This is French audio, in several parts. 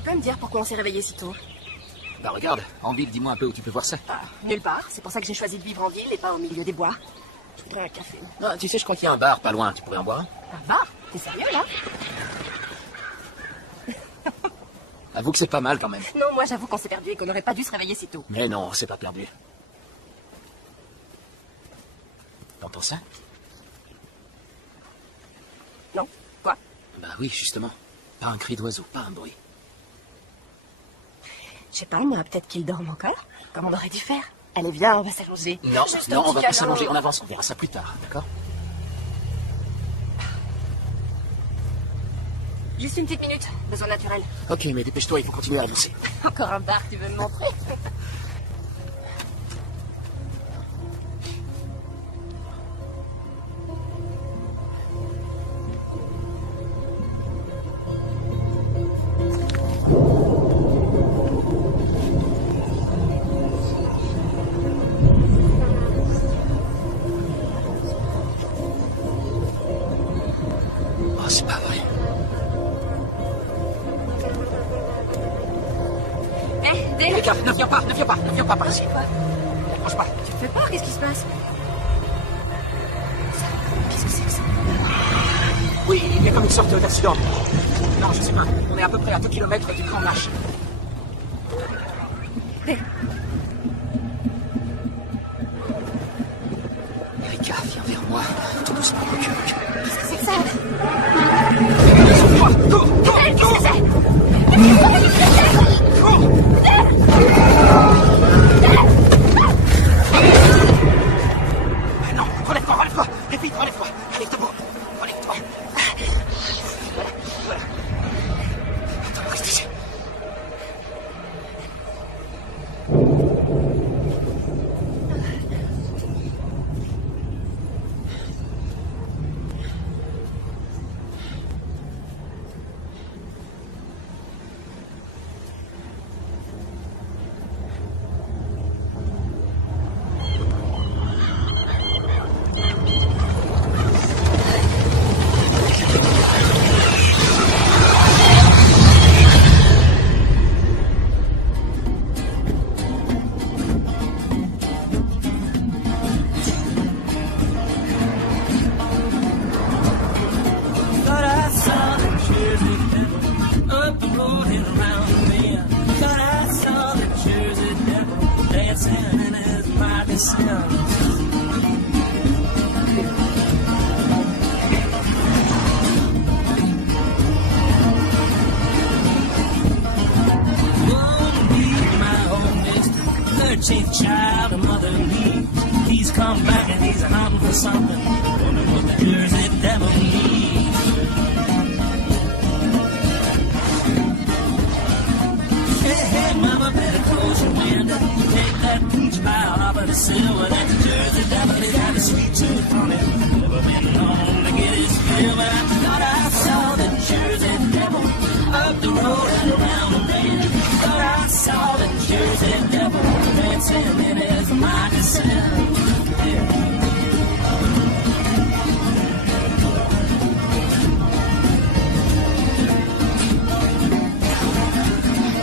Tu peux me dire pourquoi on s'est réveillé si tôt? Bah regarde, en ville, dis-moi un peu où tu peux voir ça. Nulle part. C'est pour ça que j'ai choisi de vivre en ville et pas au milieu des bois. Je voudrais un café. Ah, tu sais, je crois qu'il y a un bar pas loin, tu pourrais en boire un. Un bar? T'es sérieux, là? Avoue que c'est pas mal quand même. Non, moi j'avoue qu'on s'est perdu et qu'on n'aurait pas dû se réveiller si tôt. Mais non, c'est pas perdu. T'entends ça? Non? Quoi? Bah oui, justement. Pas un cri d'oiseau, pas un bruit. Je sais pas, moi, peut-être qu'il dorme encore. Comme on aurait dû faire. Allez, viens, on va s'allonger. Non, Juste non, un on va petit pas câlin. s'allonger, on avance, on verra ça plus tard, d'accord? Juste une petite minute. Besoin naturel. Ok, mais dépêche-toi, il faut continuer à avancer. Encore un bar, tu veux me montrer? Oh, c'est pas vrai. Dale. Les gars, ne viens pas par ici. Quoi? N'approche pas. Tu me fais peur, qu'est-ce qui se passe? Qu'est-ce que c'est que ça? Oui, il y a comme une sorte d'accident. Non, je sais pas. On est à peu près à 2 kilomètres du Grand Nash. Erika, viens vers moi. Tout doucement, recule. Qu'est-ce que c'est que ça? Sauve-toi! Cours! Dale, qu'est-ce que c'est? Cours! Mais non, relève-toi! Et vite, relève-toi! Allez, debout! Relève-toi! Voilà. Attends, reste ici. Thought I saw the Jersey Devil up the road and around the bend. Thought I saw the Jersey Devil dancing in his moccasin. Won't be my oldest, 13th child of Mother Lee. He's come back and he's hunting for something. Wonder what the Jersey Devil needs. Hey, mama, better close your window. Take that peach pie off of the silver. That Jersey Devil, he got a sweet tooth on it. Never been known to get his fill, but I thought I saw the Jersey Devil up the road and around the bend. Thought I saw the Jersey Devil dancing in his moccasin. Yeah.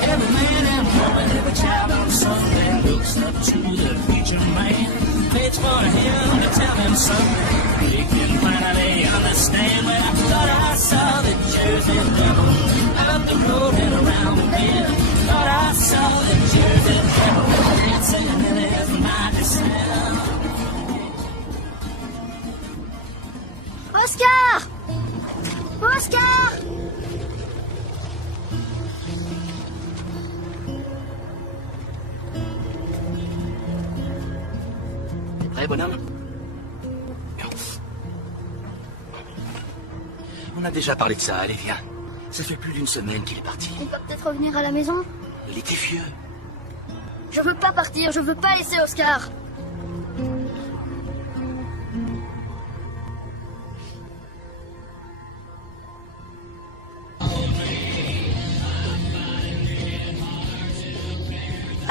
Every man and woman, every child on Sunday looks up to the preacher man. Waits for him to tell him something they can finally understand. But I thought I saw the Jersey Devil up the road and around the bend. Thought I saw the Jersey Devil dancing in his moccasin. Oscar! Oscar! T'es prêt, bonhomme? On a déjà parlé de ça, allez, viens. Ça fait plus d'une semaine qu'il est parti. Il va peut-être revenir à la maison. Il était vieux. Je veux pas partir, je veux pas laisser Oscar.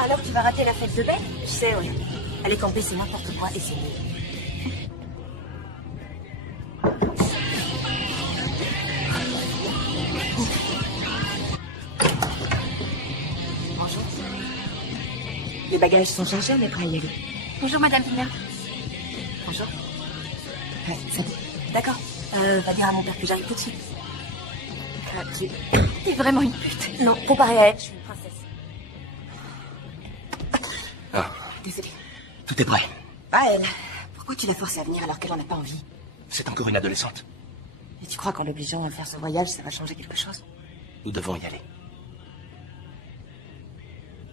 Alors tu vas rater la fête de Belle? Tu sais, oui. Aller camper, c'est n'importe quoi et c'est nul. Les bagages sont chargés, on est prêt à y aller. Bonjour, Madame Vignard. Bonjour. Ouais, salut. D'accord. Va dire à mon père que j'arrive tout de suite. T'es vraiment une pute. Non, comparé à elle, je suis une princesse. Ah, Désolée. tout est prêt. Pas elle. Pourquoi tu l'as forcée à venir alors qu'elle en a pas envie? C'est encore une adolescente. Et tu crois qu'en l'obligeant à faire ce voyage, ça va changer quelque chose? Nous devons y aller.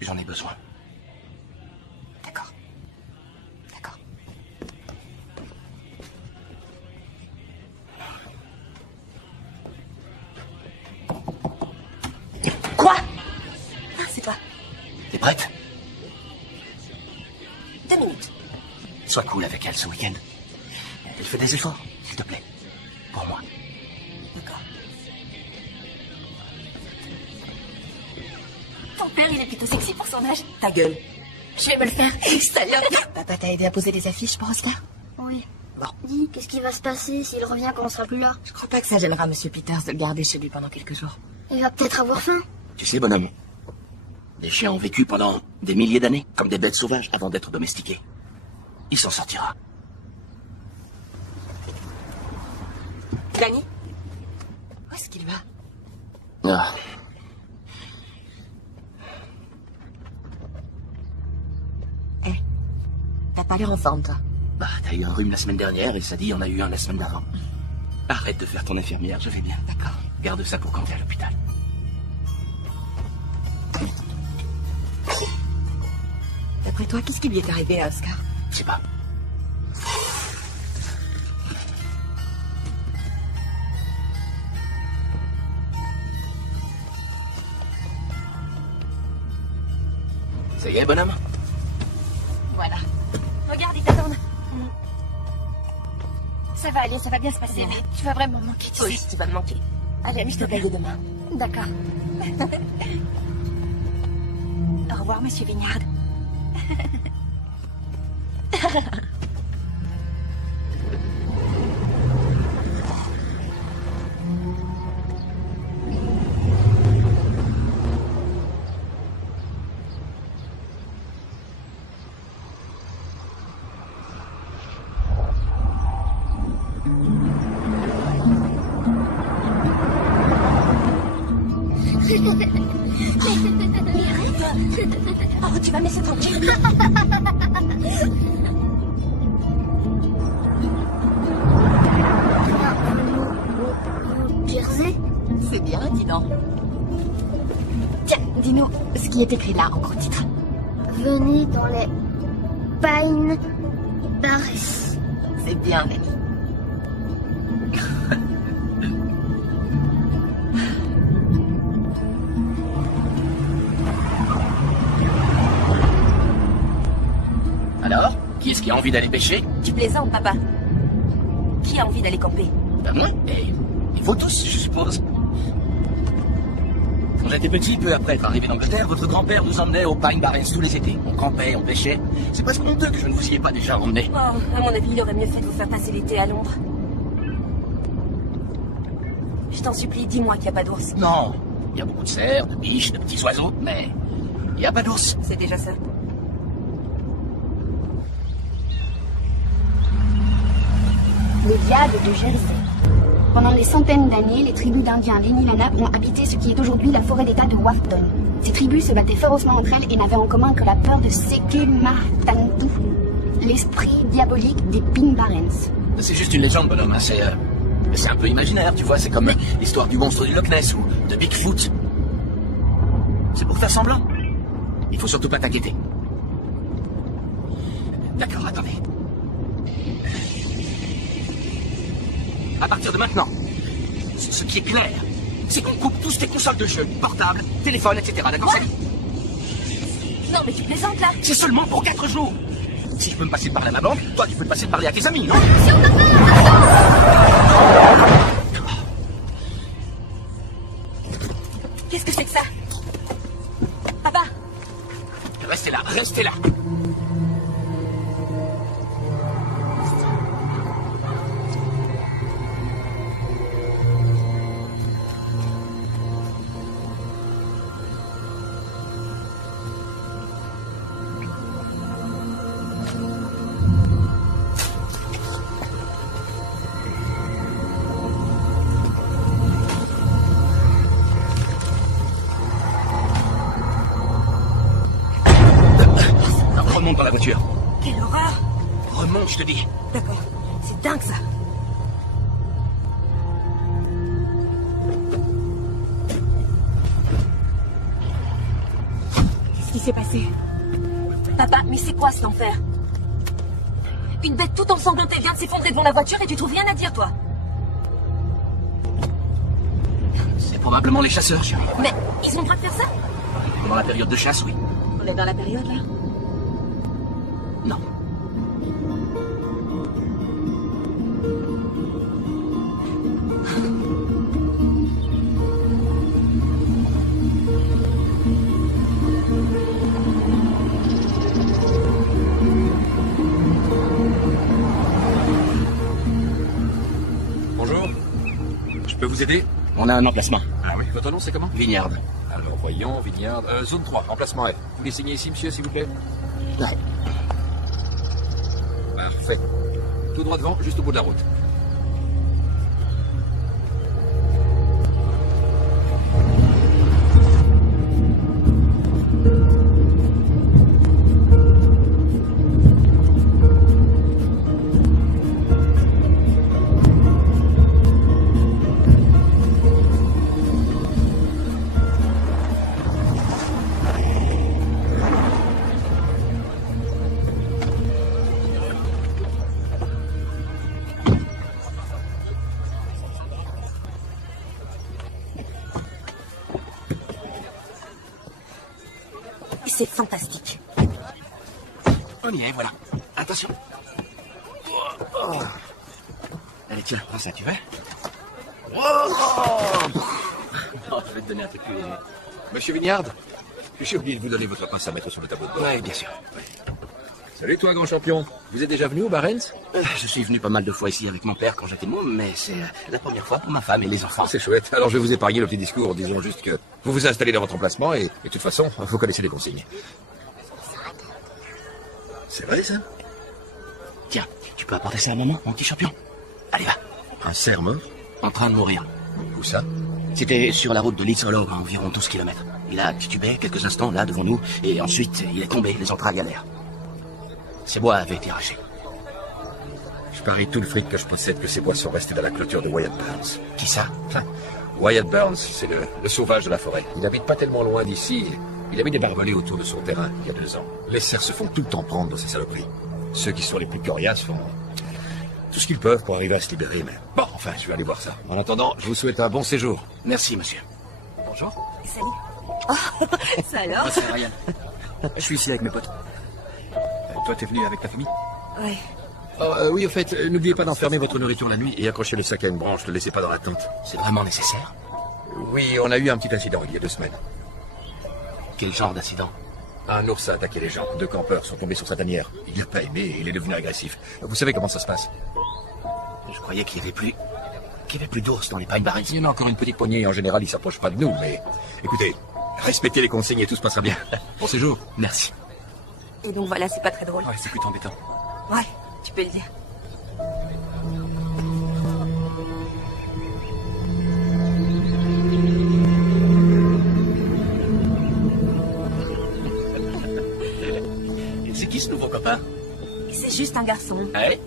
J'en ai besoin. D'accord. D'accord. Quoi? Ah, c'est toi. T'es prête? 2 minutes. Sois cool avec elle ce week-end. Elle fait des efforts, s'il te plaît. Pour moi. D'accord. Ton père, il est plutôt sexy pour son âge. Ta gueule. Je vais me le faire. Salope. Papa t'a aidé à poser des affiches pour Oscar? Oui. Bon. Dis, qu'est-ce qui va se passer s'il revient quand on sera plus là? Je crois pas que ça gênera Monsieur Peters de le garder chez lui pendant quelques jours. Il va peut-être avoir faim. Tu sais, bonhomme, les chiens ont vécu pendant des milliers d'années comme des bêtes sauvages avant d'être domestiqués. Il s'en sortira. Danny? Où est-ce qu'il va? Ah. T'as pas l'air en forme, toi. Bah, t'as eu un rhume la semaine dernière et ça dit en a eu un la semaine d'avant. Arrête de faire ton infirmière, je vais bien. D'accord. Garde ça pour quand t'es à l'hôpital. D'après toi, qu'est-ce qui lui est arrivé à Oscar? Je sais pas. Ça y est, bonhomme? Voilà. Regarde, ils t'attendent. Ça va aller, ça va bien se passer, mais tu vas vraiment me manquer, tu Toi sais. aussi, tu vas me manquer. Allez, je te paye demain. D'accord. Au revoir, Monsieur Vignard. Oh, tu vas me laisser tranquille. Jersey? C'est bien, dis donc. Tiens, Dis-nous ce qui est écrit là en gros titre. venez dans les Pine Barrens. C'est bien, Danny. Alors, qui est-ce qui a envie d'aller pêcher? Tu plaisantes, papa. Qui a envie d'aller camper? Ben moi, et il faut tous, je suppose. Quand j'étais petit, peu après être arrivé d'Angleterre, votre grand-père nous emmenait au Pine Barrens tous les étés. On campait, on pêchait. C'est presque honteux que je ne vous y ai pas déjà emmené. Oh, à mon avis, il aurait mieux fait de vous faire passer l'été à Londres. Je t'en supplie, dis-moi qu'il n'y a pas d'ours. Non, il y a beaucoup de cerfs, de biches, de petits oiseaux, mais il n'y a pas d'ours. C'est déjà ça. Le diable de Jersey. Pendant des centaines d'années, les tribus d'Indiens Lenni-Lenape ont habité ce qui est aujourd'hui la forêt d'État de Wafton. Ces tribus se battaient férocement entre elles et n'avaient en commun que la peur de Sekelmartantu, l'esprit diabolique des Pine Barrens. C'est juste une légende, bonhomme, hein. C'est un peu imaginaire, tu vois, c'est comme l'histoire du monstre du Loch Ness ou de Bigfoot. C'est pour faire semblant. Il faut surtout pas t'inquiéter. D'accord, attendez. À partir de maintenant, ce qui est clair, c'est qu'on coupe tous tes consoles de jeux, portables, téléphones, etc. D'accord, Sally? Non, mais tu plaisantes là. C'est seulement pour 4 jours. Si je peux me passer de parler à ma banque, toi tu peux te passer de parler à tes amis, non? Qu'est-ce que c'est que ça? Papa! Restez là, restez là. Remonte, je te dis. D'accord. C'est dingue, ça. Qu'est-ce qui s'est passé? Papa, mais c'est quoi cet enfer? Une bête toute ensanglantée vient de s'effondrer devant la voiture et tu trouves rien à dire, toi? C'est probablement les chasseurs, chérie. Mais ils ont le droit de faire ça? Pendant la période de chasse, oui. On est dans la période, là? Non. Bonjour. Je peux vous aider? On a un emplacement. Ah oui, votre nom c'est comment? Vignard. Alors voyons, Vignard. Zone 3, emplacement F. Vous voulez signer ici, monsieur, s'il vous plaît? Ouais. Parfait. Tout droit devant, juste au bout de la route. C'est fantastique. On y est, voilà. Attention. Oh. Allez, tiens, prends ça, tu veux? Oh, je vais te donner un truc plus léger. Monsieur Vignard, j'ai oublié de vous donner votre pince à mettre sur le tableau de bord. Oui, bien sûr. Salut toi, grand champion. Vous êtes déjà venu au Barents? Je suis venu pas mal de fois ici avec mon père quand j'étais môme, mais c'est la première fois pour ma femme et les enfants. C'est chouette. Alors je vais vous épargner le petit discours. Disons juste que vous vous installez dans votre emplacement et de toute façon, vous connaissez les consignes. C'est vrai ça? Tiens, tu peux apporter ça à maman, mon petit champion? Allez, va. Un cerf mort? En train de mourir. Où ça? C'était sur la route de Litzolog, à environ 12 km. Il a titubé quelques instants là devant nous, et ensuite il est tombé, les entrailles à l'air. Ses bois avaient été arrachés. Je parie tout le fric que je possède que ces bois sont restés dans la clôture de Wyatt Burns. Qui ça? Wyatt Burns, c'est le sauvage de la forêt. Il habite pas tellement loin d'ici. Il a mis des barbelés autour de son terrain il y a 2 ans. Les cerfs se font tout le temps prendre dans ces saloperies. Ceux qui sont les plus coriaces font tout ce qu'ils peuvent pour arriver à se libérer, mais... Bon, enfin, je vais aller voir ça. En attendant, je vous souhaite un bon séjour. Merci, monsieur. Bonjour. Salut. Oh, ça alors? C'est Ryan. Je suis ici avec mes potes. Toi, t'es venu avec ta famille? Ouais. Oui, au fait, n'oubliez pas d'enfermer votre nourriture la nuit et accrochez le sac à une branche. Ne le laissez pas dans la tente. C'est vraiment nécessaire? Oui, on a eu un petit incident il y a 2 semaines. Quel genre d'incident? Un ours a attaqué les gens. 2 campeurs sont tombés sur sa tanière. Il n'a pas aimé et il est devenu agressif. Vous savez comment ça se passe? Je croyais qu'il y avait plus d'ours dans les Pine Barrens. Il y en a encore une petite poignée et en général, ils s'approchent pas de nous, mais... Écoutez, respectez les consignes et tout se passera bien. Bon séjour. Merci. Et donc voilà, c'est pas très drôle. Ouais, c'est plutôt embêtant. Ouais, tu peux le dire. Et c'est qui ce nouveau copain? C'est juste un garçon. Ouais.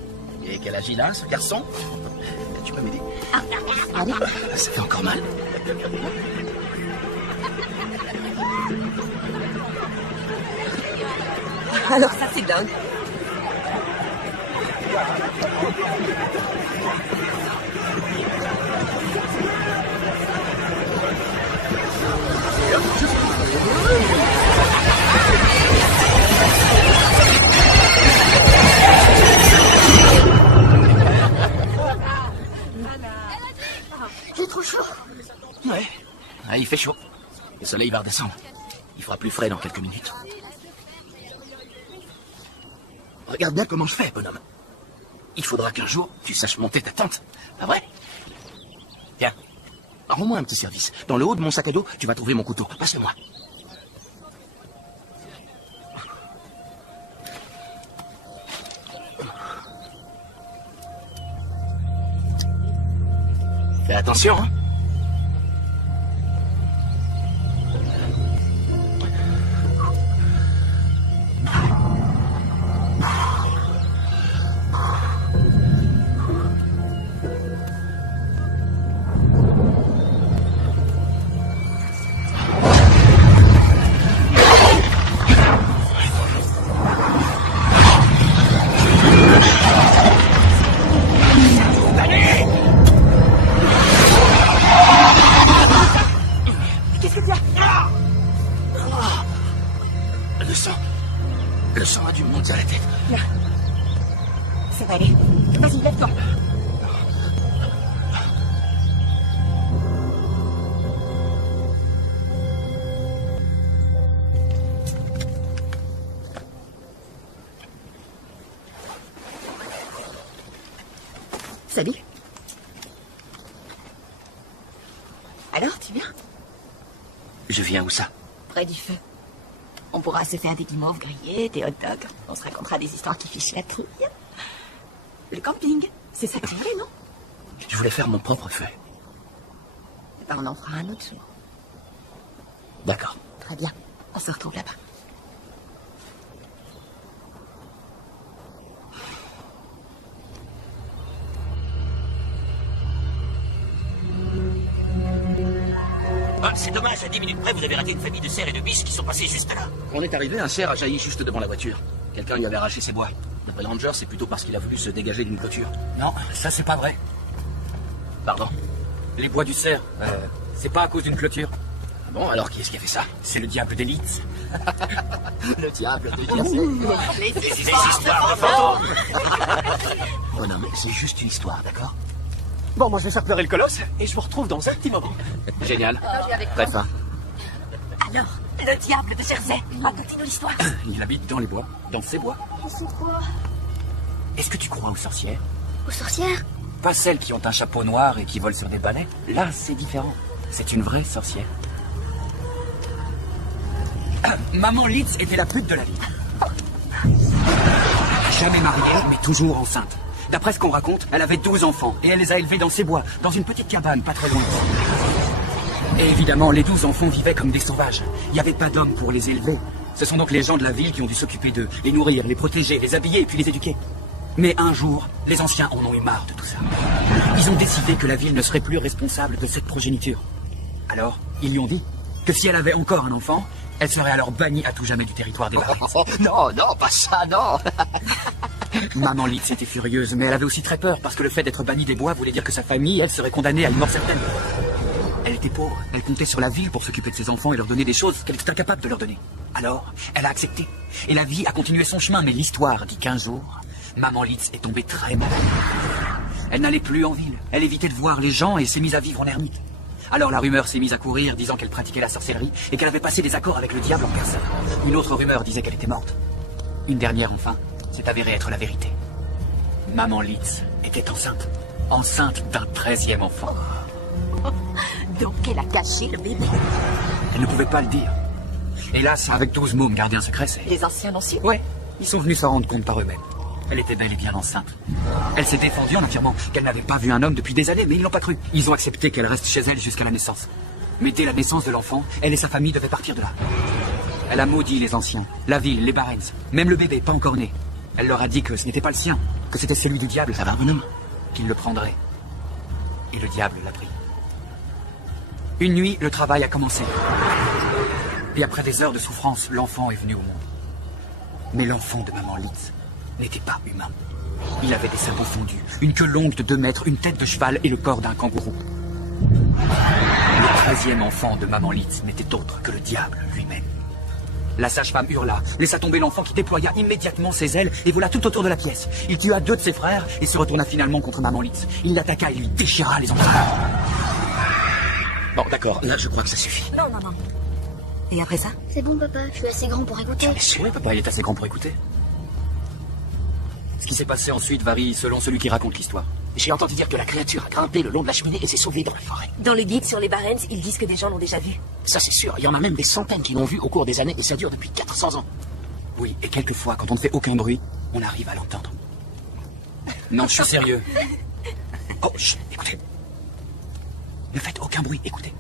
Et quel âge il a, ce garçon? Tu peux m'aider? Ça fait encore mal. Alors ça, c'est dingue. J'ai trop chaud. Ouais. Il fait chaud. Le soleil va redescendre. Il fera plus frais dans quelques minutes. Regarde bien comment je fais, bonhomme. Il faudra qu'un jour, tu saches monter ta tente. Pas vrai? Tiens, rends-moi un petit service. Dans le haut de mon sac à dos, tu vas trouver mon couteau. Passe-le-moi. Fais attention, hein. va aller. Vas-y, lève-toi. Salut. Alors, tu viens? Je viens où ça? Près du feu. On pourra se faire des guimauves grillés, des hot dogs. On se racontera des histoires qui fichent la trouille. Le camping, c'est ça que tu voulais, non? Je voulais faire mon propre feu. Ben, on en fera un autre jour. D'accord. Très bien. On se retrouve là-bas. Ah, c'est dommage, à 10 minutes près, vous avez raté une famille de cerfs et de biches qui sont passés juste là. Quand on est arrivé, un cerf a jailli juste devant la voiture. Quelqu'un lui avait arraché ses bois. D'après le ranger, c'est plutôt parce qu'il a voulu se dégager d'une clôture. Non, ça c'est pas vrai. Pardon? Les bois du cerf, c'est pas à cause d'une clôture. Bon, alors qui est-ce qui a fait ça? C'est le diable d'élite. Le diable de Jersey. Les Des histoires de fantômes. Bonhomme, c'est juste une histoire, d'accord? Bon, moi je vais faire pleurer le colosse et je vous retrouve dans un petit moment. Génial. Très fin. Alors, le diable de Jersey, racontez-nous l'histoire. Il habite dans les bois, dans ces bois. C'est quoi? Est-ce que tu crois aux sorcières? Aux sorcières? Pas celles qui ont un chapeau noir et qui volent sur des balais. Là, c'est différent. C'est une vraie sorcière. Maman Litz était la pute de la ville. Jamais mariée, mais toujours enceinte. D'après ce qu'on raconte, elle avait 12 enfants et elle les a élevés dans ces bois, dans une petite cabane pas très loin d'ici. Et évidemment, les 12 enfants vivaient comme des sauvages. Il n'y avait pas d'hommes pour les élever. Ce sont donc les gens de la ville qui ont dû s'occuper d'eux, les nourrir, les protéger, les habiller et puis les éduquer. Mais un jour, les anciens en ont eu marre de tout ça. Ils ont décidé que la ville ne serait plus responsable de cette progéniture. Alors, ils lui ont dit que si elle avait encore un enfant, elle serait alors bannie à tout jamais du territoire des Barrens. Non, non, pas ça, non. Maman Litz était furieuse, mais elle avait aussi très peur, parce que le fait d'être bannie des bois voulait dire que sa famille, elle, serait condamnée à une mort certaine. Elle était pauvre, elle comptait sur la ville pour s'occuper de ses enfants et leur donner des choses qu'elle était incapable de leur donner. Alors, elle a accepté. Et la vie a continué son chemin, mais l'histoire dit qu'un jour, Maman Litz est tombée très malade. Elle n'allait plus en ville, elle évitait de voir les gens et s'est mise à vivre en ermite. Alors la rumeur s'est mise à courir, disant qu'elle pratiquait la sorcellerie et qu'elle avait passé des accords avec le diable en personne. Une autre rumeur disait qu'elle était morte. Une dernière, enfin, s'est avérée être la vérité. Maman Litz était enceinte. Enceinte d'un 13e enfant. Donc elle a caché le bébé. Elle ne pouvait pas le dire. Hélas, avec 12 mômes garder un secret, c'est... Les anciens l'ont su. Ouais, ils sont venus s'en rendre compte par eux-mêmes. Elle était bel et bien enceinte. Elle s'est défendue en affirmant qu'elle n'avait pas vu un homme depuis des années, mais ils n'ont pas cru. Ils ont accepté qu'elle reste chez elle jusqu'à la naissance. Mais dès la naissance de l'enfant, elle et sa famille devaient partir de là. Elle a maudit les anciens, la ville, les Barrens, même le bébé, pas encore né. Elle leur a dit que ce n'était pas le sien, que c'était celui du diable. Ça va, bonhomme? Qu'il le prendrait. Et le diable l'a pris. Une nuit, le travail a commencé. Et après des heures de souffrance, l'enfant est venu au monde. Mais l'enfant de Maman Litz n'était pas humain. Il avait des cerveaux fondus, une queue longue de 2 mètres, une tête de cheval et le corps d'un kangourou. Le 13e enfant de Maman Litz n'était autre que le diable lui-même. La sage-femme hurla, laissa tomber l'enfant qui déploya immédiatement ses ailes et vola tout autour de la pièce. Il tua 2 de ses frères et se retourna finalement contre Maman Litz. Il l'attaqua et lui déchira les entrailles. Bon, d'accord, là, je crois que ça suffit. Non, non, non. Et après ça? C'est bon, papa, je suis assez grand pour écouter. Oui, papa, il est assez grand pour écouter. Ce qui s'est passé ensuite varie selon celui qui raconte l'histoire. J'ai entendu dire que la créature a grimpé le long de la cheminée et s'est sauvée dans la forêt. Dans le guide sur les Barrens, ils disent que des gens l'ont déjà vu. Ça, c'est sûr. Il y en a même des centaines qui l'ont vu au cours des années et ça dure depuis 400 ans. Oui, et quelquefois, quand on ne fait aucun bruit, on arrive à l'entendre. Non, je suis sérieux. Oh, chut, écoutez. Ne faites aucun bruit, écoutez.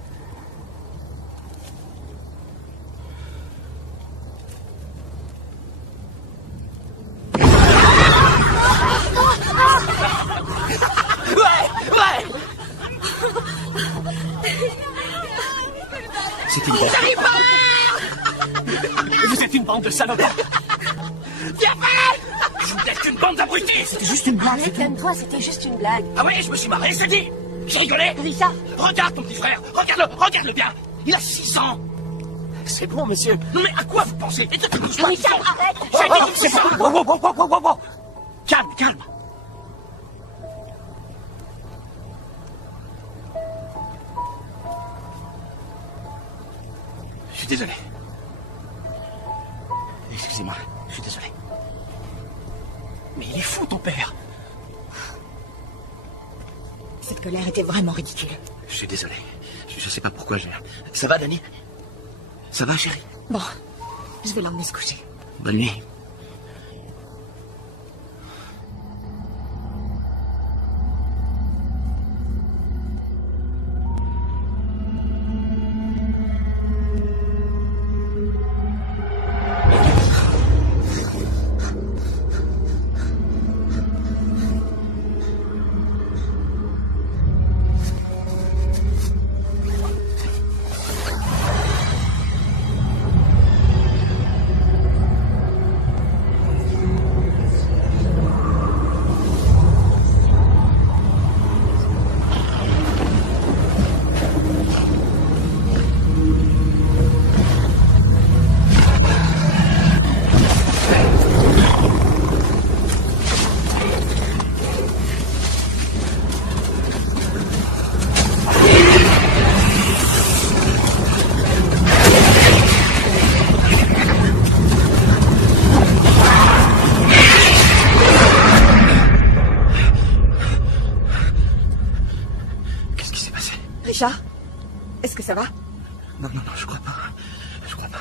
C'était une Vous êtes une bande de salopards. Vous êtes une bande d'abrutis. C'était juste une blague, c'est tout. Calme-toi, c'était juste une blague. Ah oui, je me suis marré, je te dis. J'ai rigolé. Richard, Regarde ton petit frère. Regarde-le bien. Il a 6 ans. C'est bon, monsieur. Non mais à quoi vous pensez? Richard, arrête. J'ai dit 6 ans. Wow. Calme. suis désolé. Excusez-moi, je suis désolé. Mais il est fou, ton père. Cette colère était vraiment ridicule. Je suis désolé. Je sais pas pourquoi j'ai... Ça va, Dani? Ça va, chérie? Bon, je vais l'emmener se coucher. Bonne nuit. Richard, est-ce que ça va? Non, je crois pas. Je crois pas.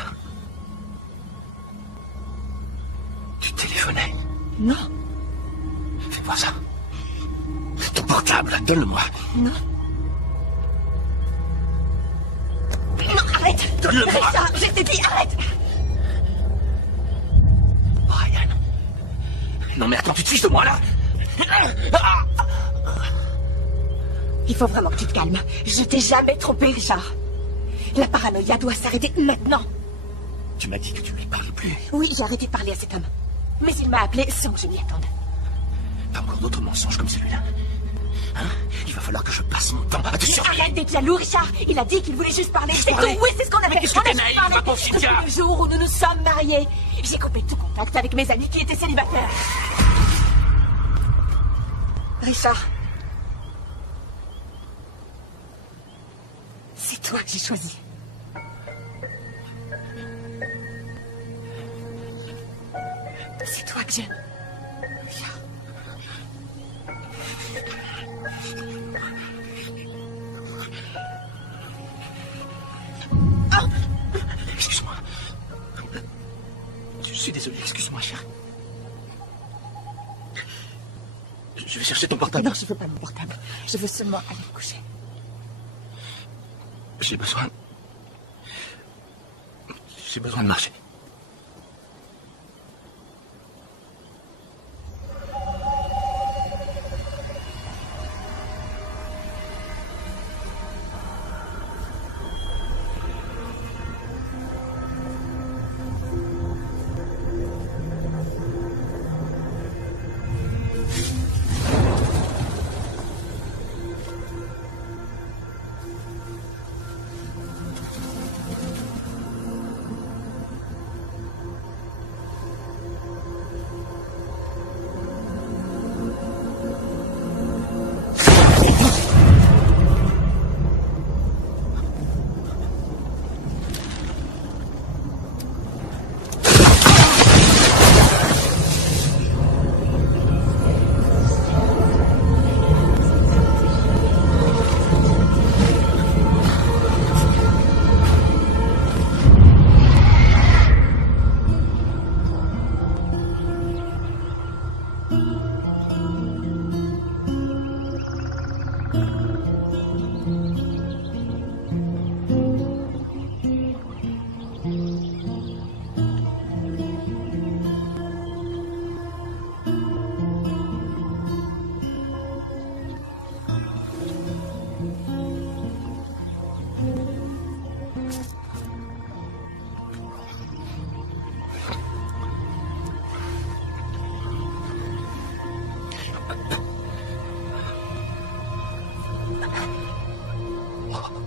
Tu téléphonais? Non. Fais voir ça. Ton portable, donne-le-moi. Non. Non, arrête! Donne-le-moi. Richard, je t'ai dit, arrête! Brian. Non mais attends, tu te fiches de moi là? Il faut vraiment que tu te calmes. Je t'ai jamais trompé, Richard. La paranoïa doit s'arrêter maintenant. Tu m'as dit que tu lui parlais plus. Oui, j'ai arrêté de parler à cet homme. Mais il m'a appelé sans que je m'y attende. Pas encore d'autres mensonges comme celui-là. Hein? Il va falloir que je passe mon temps à te surveiller. Arrête d'être jaloux, Richard. Il a dit qu'il voulait juste parler. C'est tout. parlais. Oui, c'est ce qu'on avait Qu'est-ce que t'es naïf, ma pauvre Depuis Cynthia. le jour où nous nous sommes mariés, j'ai coupé tout contact avec mes amis qui étaient célibataires. Richard. C'est toi que j'ai choisi. C'est toi que j'aime. Richard. Excuse-moi. Je suis désolé, excuse-moi, chérie. Je vais chercher ton portable. Non, je veux pas mon portable. Je veux seulement aller me coucher. J'ai besoin... J'ai besoin de marcher.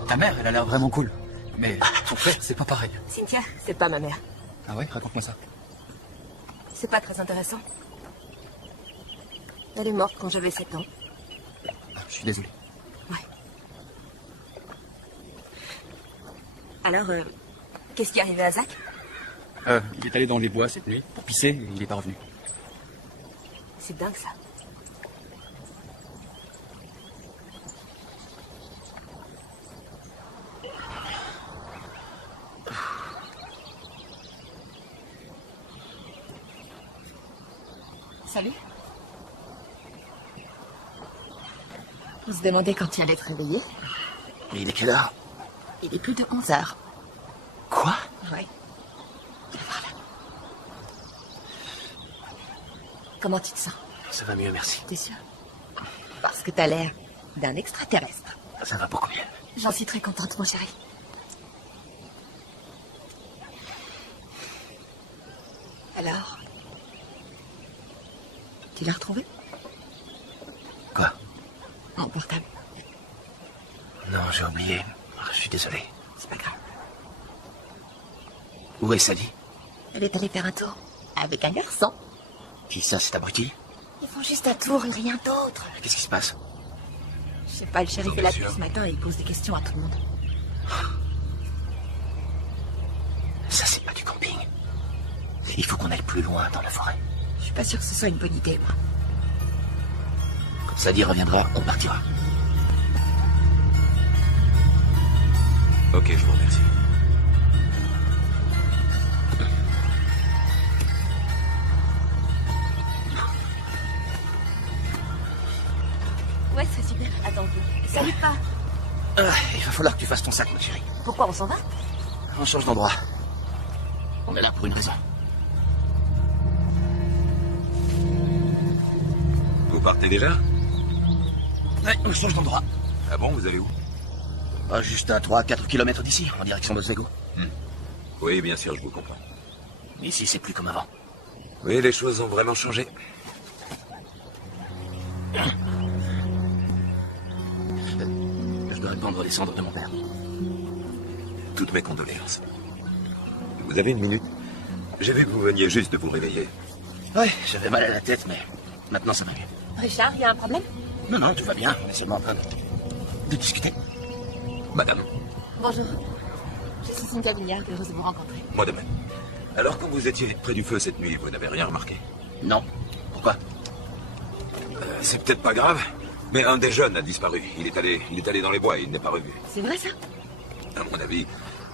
Ta mère, elle a l'air vraiment cool. Mais ton frère, c'est pas pareil. Cynthia, c'est pas ma mère. Ah ouais? Raconte-moi ça. C'est pas très intéressant. Elle est morte quand j'avais 7 ans. Ah, je suis désolé. Ouais. Alors, Qu'est-ce qui est arrivé à Zach? Il est allé dans les bois cette nuit pour pisser et il est pas revenu. C'est dingue, ça. Salut. On se demandait quand tu allais te réveiller. Mais il est quelle heure? Il est plus de 11h. Quoi? Ouais. Voilà. Comment tu te sens? Ça va mieux, merci. T'es sûr? Parce que t'as l'air d'un extraterrestre. Ça va beaucoup mieux. J'en suis très contente, mon chéri. Alors? Tu l'as retrouvé? Quoi? Mon portable. Non, j'ai oublié. Je suis désolé. C'est pas grave. Où est Sally? Elle est allée faire un tour. Avec un garçon. Qui ça, cet abruti? Ils font juste un tour et rien d'autre. Qu'est-ce qui se passe? Je sais pas, le shérif est là depuis ce matin et il pose des questions à tout le monde. Ça, c'est pas du camping. Il faut qu'on aille plus loin dans la forêt. Je suis pas sûre que ce soit une bonne idée, moi. Quand Sally reviendra, on partira. Ok, je vous remercie. Ouais, c'est super. Attends, salut pas. Il va falloir que tu fasses ton sac, ma chérie. Pourquoi on s'en va? On change d'endroit. On est là pour une raison. Vous partez déjà? Ouais, on change d'endroit. Ah bon, vous allez où? Juste à 3-4 km d'ici, en direction d'Oswego. Oui, bien sûr, je vous comprends. Ici, c'est plus comme avant. Oui, les choses ont vraiment changé. Je dois répandre les cendres de mon père. Toutes mes condoléances. Vous avez une minute? J'ai vu que vous veniez juste de vous réveiller. Ouais, j'avais mal à la tête, mais maintenant ça va mieux. Richard, il y a un problème? Non, non, tout va bien. On est seulement en train de discuter. Madame, Bonjour. Je suis Cynthia Vignard, heureuse de vous rencontrer. moi de même. Alors, quand vous étiez près du feu cette nuit, vous n'avez rien remarqué? Non. Pourquoi? C'est peut-être pas grave, mais un des jeunes a disparu. Il est allé dans les bois et il n'est pas revu. C'est vrai, ça? À mon avis,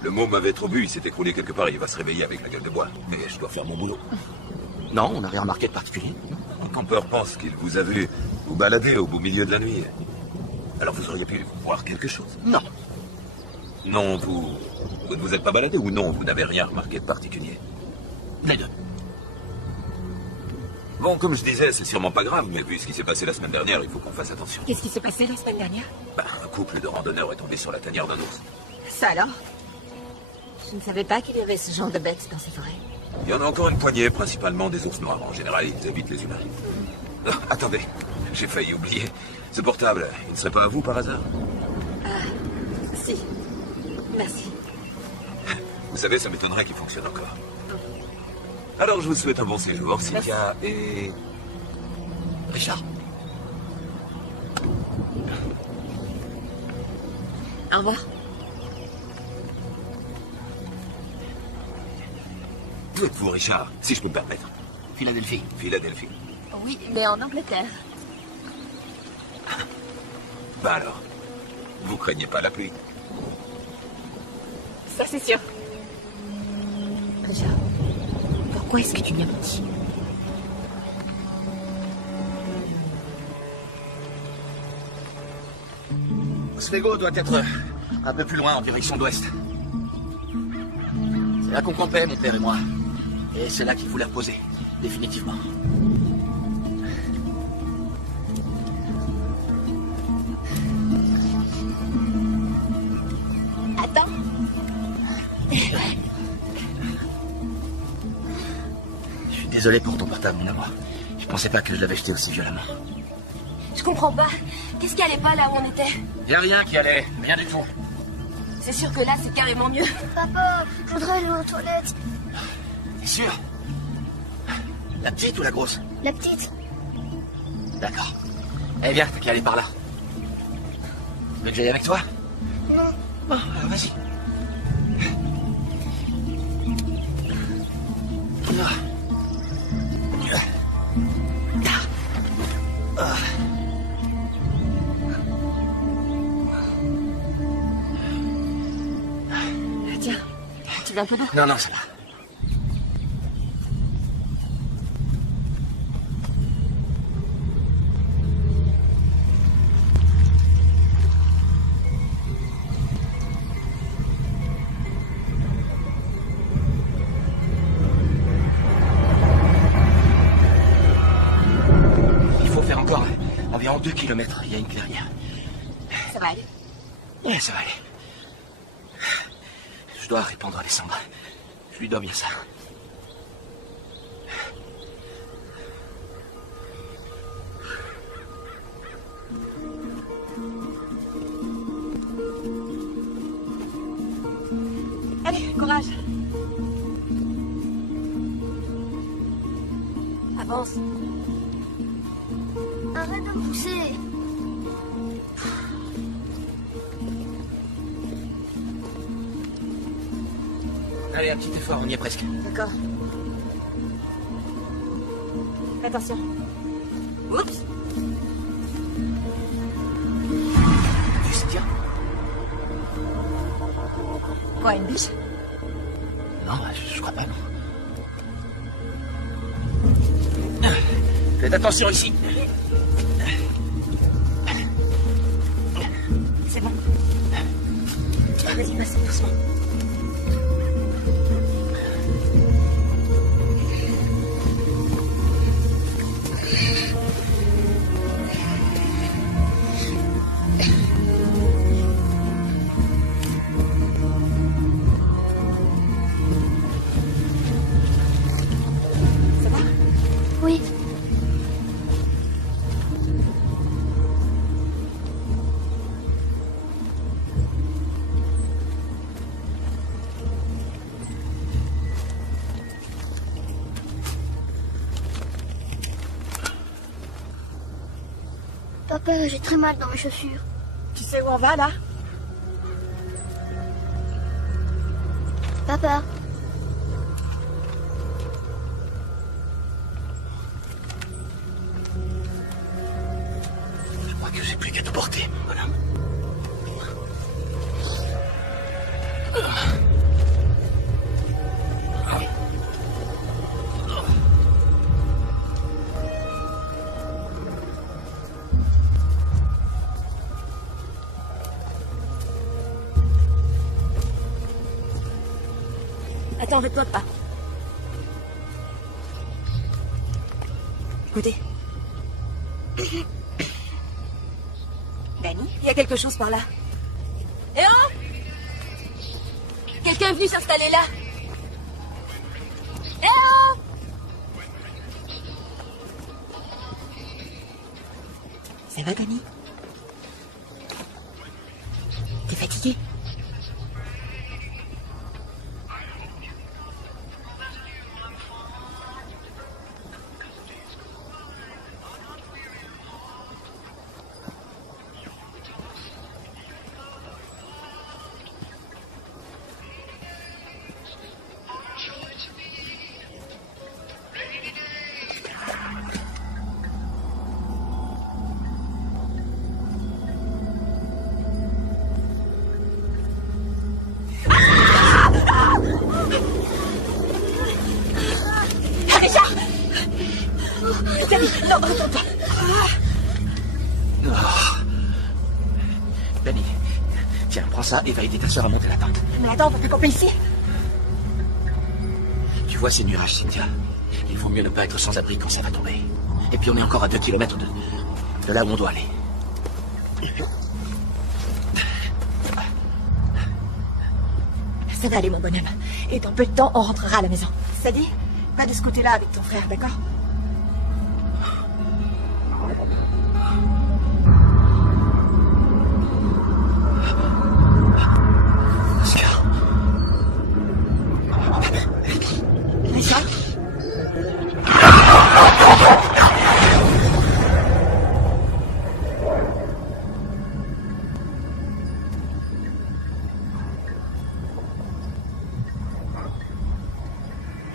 le môme m'avait trop bu, il s'est écroulé quelque part, il va se réveiller avec la gueule de bois. Mais je dois faire mon boulot. Non, on n'a rien remarqué de particulier. Un campeur pense qu'il vous a vu vous balader au beau milieu de la nuit. Alors vous auriez pu voir quelque chose? Non. Non, vous ne vous êtes pas baladé ou non, vous n'avez rien remarqué de particulier? Les deux. Bon, comme je disais, c'est sûrement pas grave, mais vu ce qui s'est passé la semaine dernière, il faut qu'on fasse attention. Qu'est-ce qui s'est passé la semaine dernière? Un couple de randonneurs est tombé sur la tanière d'un ours. Ça alors? Je ne savais pas qu'il y avait ce genre de bêtes dans ces forêts. Il y en a encore une poignée, principalement des ours noirs. En général, ils évitent les humains. Ah, attendez, j'ai failli oublier. Ce portable, il ne serait pas à vous par hasard? Si. Merci. Vous savez, ça m'étonnerait qu'il fonctionne encore. Alors, je vous souhaite un bon séjour, Cynthia et... Richard. Au revoir. D'où êtes-vous, Richard, si je peux me permettre? Philadelphie. Philadelphie. Oui, mais en Angleterre. Bah alors, vous craignez pas la pluie? Ça, c'est sûr. Richard, pourquoi est-ce que tu m'as menti? Oswego doit être un peu plus loin, en direction d'ouest. C'est là qu'on campait, mon père et moi. Et c'est là qu'il voulait reposer, définitivement. Attends. Je suis désolé pour ton portable, mon amour. Je pensais pas que je l'avais jeté aussi violemment. Je comprends pas. Qu'est-ce qui allait pas là où on était? Y a rien qui allait, rien du tout. C'est sûr que là, c'est carrément mieux. Papa, je voudrais aller aux toilettes. T'es sûr? La petite ou la grosse? La petite. D'accord. Eh bien, t'as qu'à aller par là. Tu veux que j'aille avec toi? Non. Bon, alors vas-y. Tiens, tu veux un peu d'eau? Non, non, ça va. Il faut faire encore environ 2 kilomètres. Il y a une clairière. Ça va aller. Ouais, ça va aller. Je dois répondre à Alessandra. Je lui dois bien ça. Allez, courage. Avance. Arrête de me pousser. Allez, un petit effort, on y est presque. D'accord. Attention. Oups. Tiens. Quoi, une biche? Non, je crois pas, non. Faites attention ici. C'est bon. Vas-y, passe doucement. Ça va? Oui. Papa, j'ai très mal dans mes chaussures. Tu sais où on va, là? Papa, Je crois que j'ai plus qu'à te porter, mon bonhomme. Attends, arrête-toi pas. Écoutez. Danny? Il y a quelque chose par là. Eh oh! Quelqu'un est venu s'installer là. Eh oh! Ça va, Danny? T'es fatigué? Danny, non, retourne pas. Danny, tiens, prends ça et va aider ta soeur à monter la tente. Mais attends, on va plus camper ici. Tu vois ces nuages, Cynthia? Il vaut mieux ne pas être sans abri quand ça va tomber. Et puis on est encore à 2 kilomètres de là où on doit aller. Ça va aller, mon bonhomme. Et dans peu de temps, on rentrera à la maison. Ça dit? Va de ce côté-là avec ton frère, d'accord? Oscar. Richard?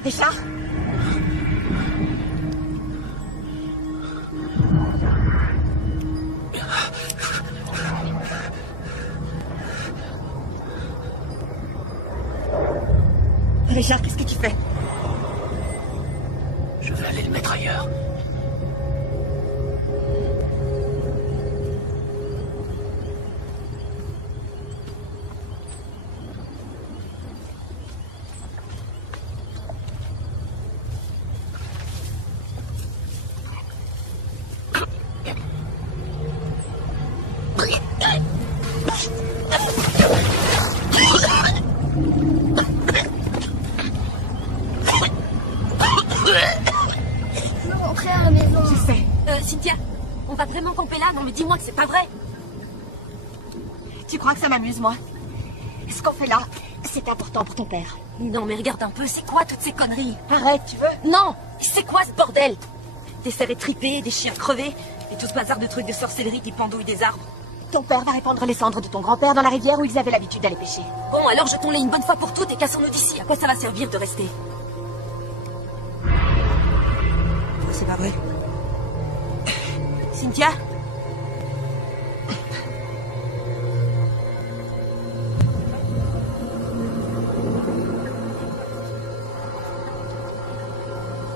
Richard? Richard, qu'est-ce que tu fais? Je vais aller le mettre ailleurs. Je veux rentrer à la maison. Je sais. Cynthia, on va vraiment camper là? Non mais dis-moi que c'est pas vrai. Tu crois que ça m'amuse, moi? Ce qu'on fait là, c'est important pour ton père. Non mais regarde un peu, c'est quoi toutes ces conneries? Arrête, tu veux? Non! C'est quoi ce bordel? Des cerfs étripés, des chiens crevés, et tout ce bazar de trucs de sorcellerie qui pendouillent des arbres. Ton père va répandre les cendres de ton grand-père dans la rivière où ils avaient l'habitude d'aller pêcher. Bon, alors jetons-les une bonne fois pour toutes et cassons-nous d'ici. À quoi ça va servir de rester? C'est pas vrai. Cynthia?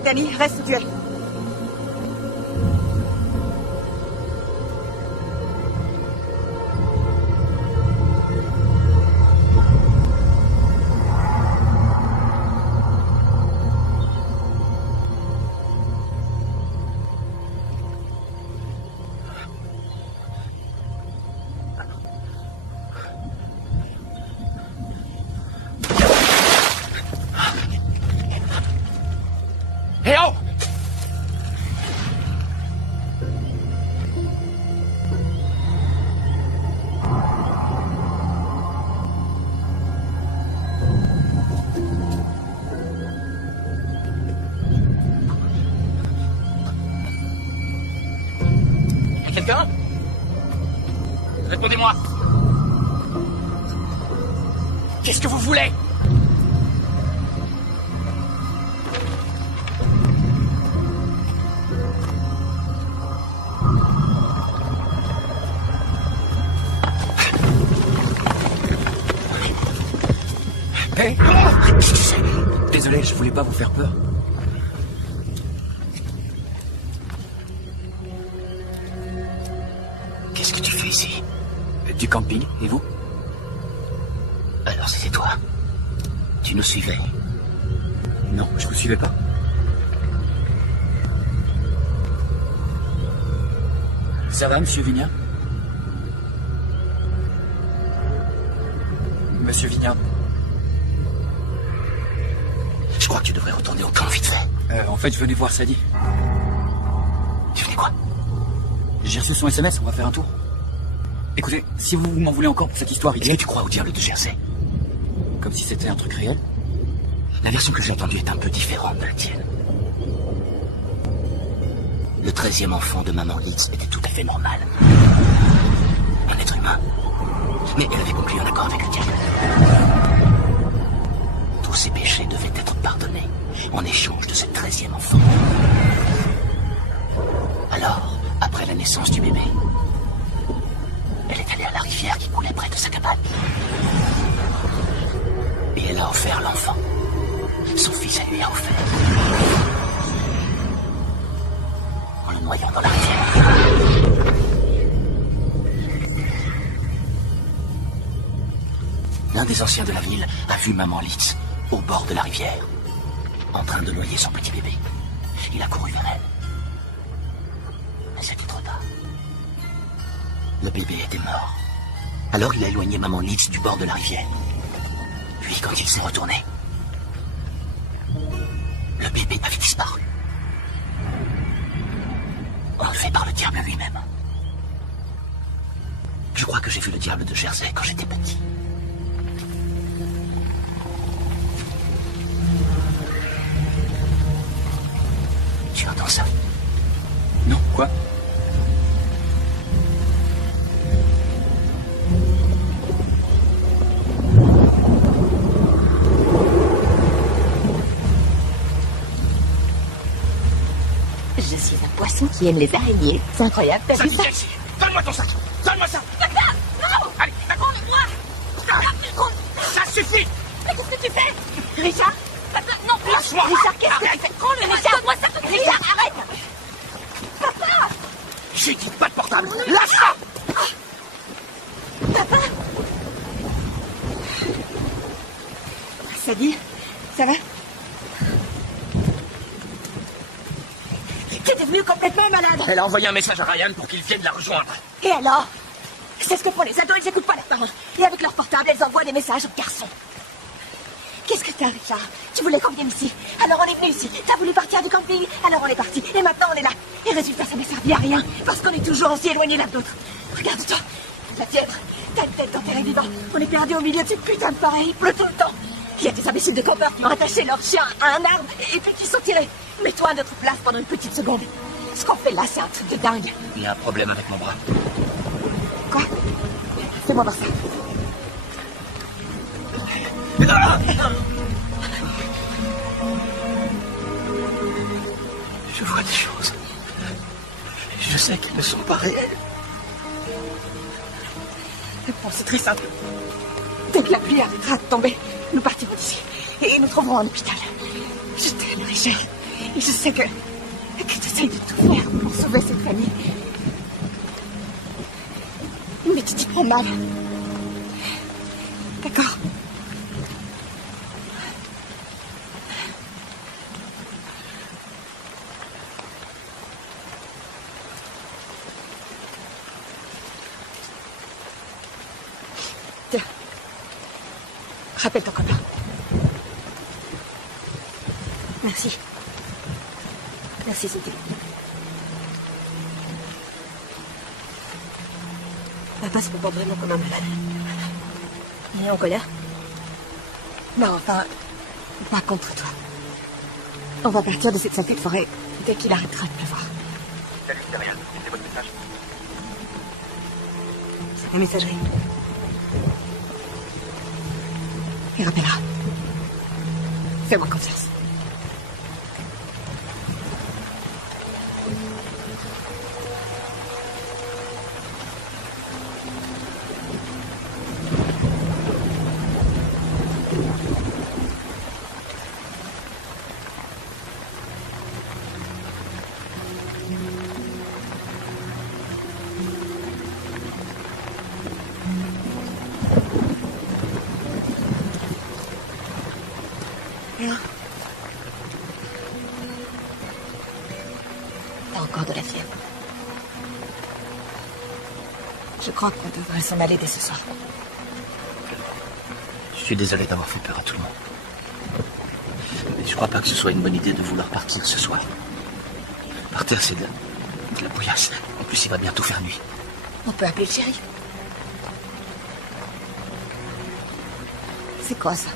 Danny, reste où tu es. Hé oh! Y'a quelqu'un? Répondez-moi! Qu'est-ce que vous voulez? Hey. Désolé, je voulais pas vous faire peur. Qu'est-ce que tu fais ici? Du camping, et vous? Alors c'était toi. Tu nous suivais. Non, je vous suivais pas. Ça va, monsieur Vignat? Monsieur Vignat. Je crois que tu devrais retourner au camp vite fait. En fait, je venais voir Sadie. Tu venais quoi? J'ai reçu son SMS, on va faire un tour. Écoutez, si vous m'en voulez encore pour cette histoire, Est-ce que tu crois au diable de Jersey? Comme si c'était un truc réel. La version que j'ai entendue est un peu différente de la tienne. Le 13e enfant de maman Litz était tout à fait normal. Un être humain. Mais elle avait conclu un accord avec le diable. Tous ses péchés devaient être pardonnés en échange de ce 13e enfant. Alors, après la naissance du bébé, elle est allée à la rivière qui coulait près de sa cabane. Et elle a offert l'enfant. Son fils, elle lui a offert. En le noyant dans la rivière. L'un des anciens de la ville a vu maman Litz au bord de la rivière, en train de noyer son petit bébé. Il a couru vers elle. Mais c'était trop tard. Le bébé était mort. Alors il a éloigné maman Litz du bord de la rivière. Puis quand il s'est retourné, le bébé avait disparu. Enlevé par le diable lui-même. Je crois que j'ai vu le diable de Jersey quand j'étais petit. Tu entends ça? Non, quoi? Je suis un poisson qui aime les araignées. C'est incroyable, t'as vu ça? Donne-moi ton sac! Donne-moi ça! Non! Allez, d'accord! Prends-le-moi! Ça suffit! Mais qu'est-ce que tu fais? Richard? Papa, non, Lâche-moi. Richard, qu'est-ce que tu fais? prends-le, Richard, donne-moi ça. Richard, arrête. J'ai dit pas de portable. Lâche ça. Sadie, ça va? T'es devenue complètement malade. Elle a envoyé un message à Ryan pour qu'il vienne la rejoindre. Et alors? C'est ce que font les ados, ils n'écoutent pas leurs parents. Et avec leur portable, elles envoient des messages aux garçons. Qu'est-ce que t'as, Richard? Tu voulais qu'on vienne ici, alors on est venu ici. T'as voulu partir du camping, alors on est parti. Et maintenant on est là. Et résultat, ça n'a servi à rien, parce qu'on est toujours aussi éloignés l'un de l'autre. Regarde-toi, la fièvre, t'as une tête d'enterré vivant. On est perdu au milieu de cette putain de forêt, il pleut tout le temps. Il y a des imbéciles de campeurs qui ont attaché leur chien à un arbre et puis qui sont tirés. Mets-toi à notre place pendant une petite seconde. Ce qu'on fait là, c'est un truc de dingue. Il y a un problème avec mon bras. Quoi? Fais-moi voir ça. Je vois des choses. Je sais qu'elles ne sont pas réelles. Bon, c'est très simple. Dès que la pluie arrêtera de tomber, nous partirons d'ici. Et nous trouverons un hôpital. Je t'aime, Richard. Et je sais que tu essayes de tout faire pour sauver cette famille. Mais tu t'y prends mal. D'accord. Tiens. Rappelle ton copain. Merci. Merci, c'était. Papa se comporte vraiment comme un malade. Il est en colère? Non, enfin, pas contre toi. On va partir de cette sacrée forêt dès qu'il arrêtera de pleuvoir. Salut, c'est rien. C'est votre message. C'est la messagerie. Et rappellera. Fais-moi confiance. T'as encore de la fièvre. Je crois qu'on devrait s'en aller dès ce soir. Je suis désolé d'avoir fait peur à tout le monde. Mais je crois pas que ce soit une bonne idée de vouloir partir ce soir. Partir, c'est de la bouillasse. En plus, il va bientôt faire nuit. On peut appeler le shérif. C'est quoi ça?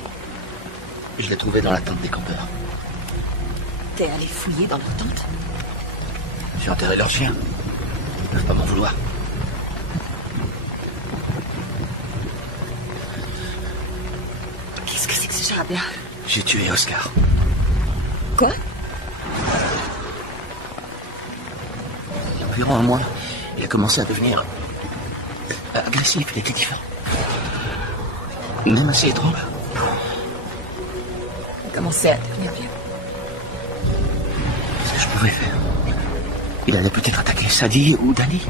Je l'ai trouvé dans la tente des campeurs. T'es allé fouiller dans leur tente? J'ai enterré leur chien. Ils peuvent pas m'en vouloir. Qu'est-ce que c'est que ce charabia? J'ai tué Oscar. Quoi? Il y a environ un mois, il a commencé à devenir agressif, il était différent. Même assez étrange. Il commençait à devenir vieux. Qu'est-ce que je pouvais faire? Il allait peut-être attaquer Sadie ou Dani.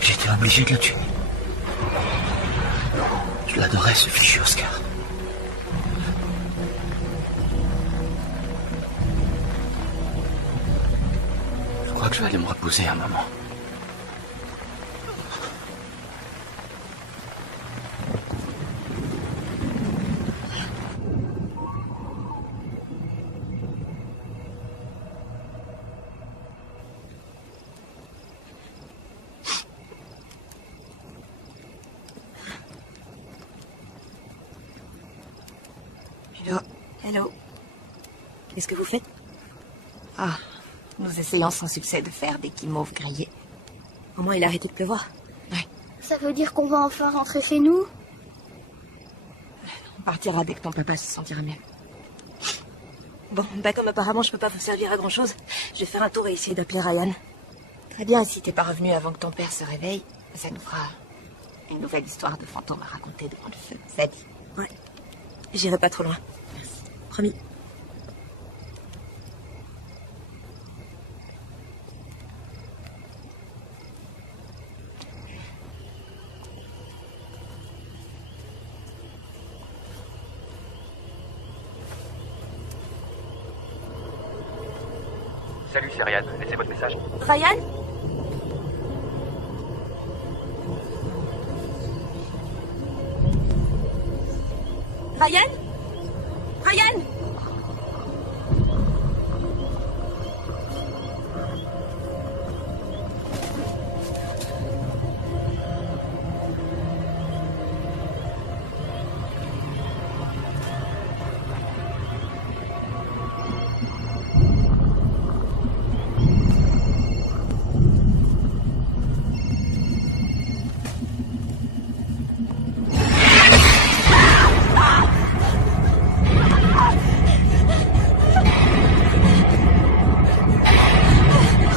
J'étais obligé de le tuer. Je l'adorais, ce fichu Oscar. Je crois que je vais aller me reposer un moment. Hello. Qu'est-ce que vous faites? Ah, nous essayons sans succès de faire des guimauves grillés. Au moins, il a arrêté de pleuvoir. Ouais. Ça veut dire qu'on va enfin rentrer chez nous? On partira dès que ton papa se sentira mieux. Bon, bah comme apparemment je peux pas vous servir à grand chose, je vais faire un tour et essayer d'appeler Ryan. Très bien, si t'es pas revenu avant que ton père se réveille, ça nous fera une nouvelle histoire de fantôme à raconter devant le feu. Sadie. Ouais. J'irai pas trop loin. Promis. Salut, c'est Ryan. Laissez votre message. Ryan? Ryan? Ryan?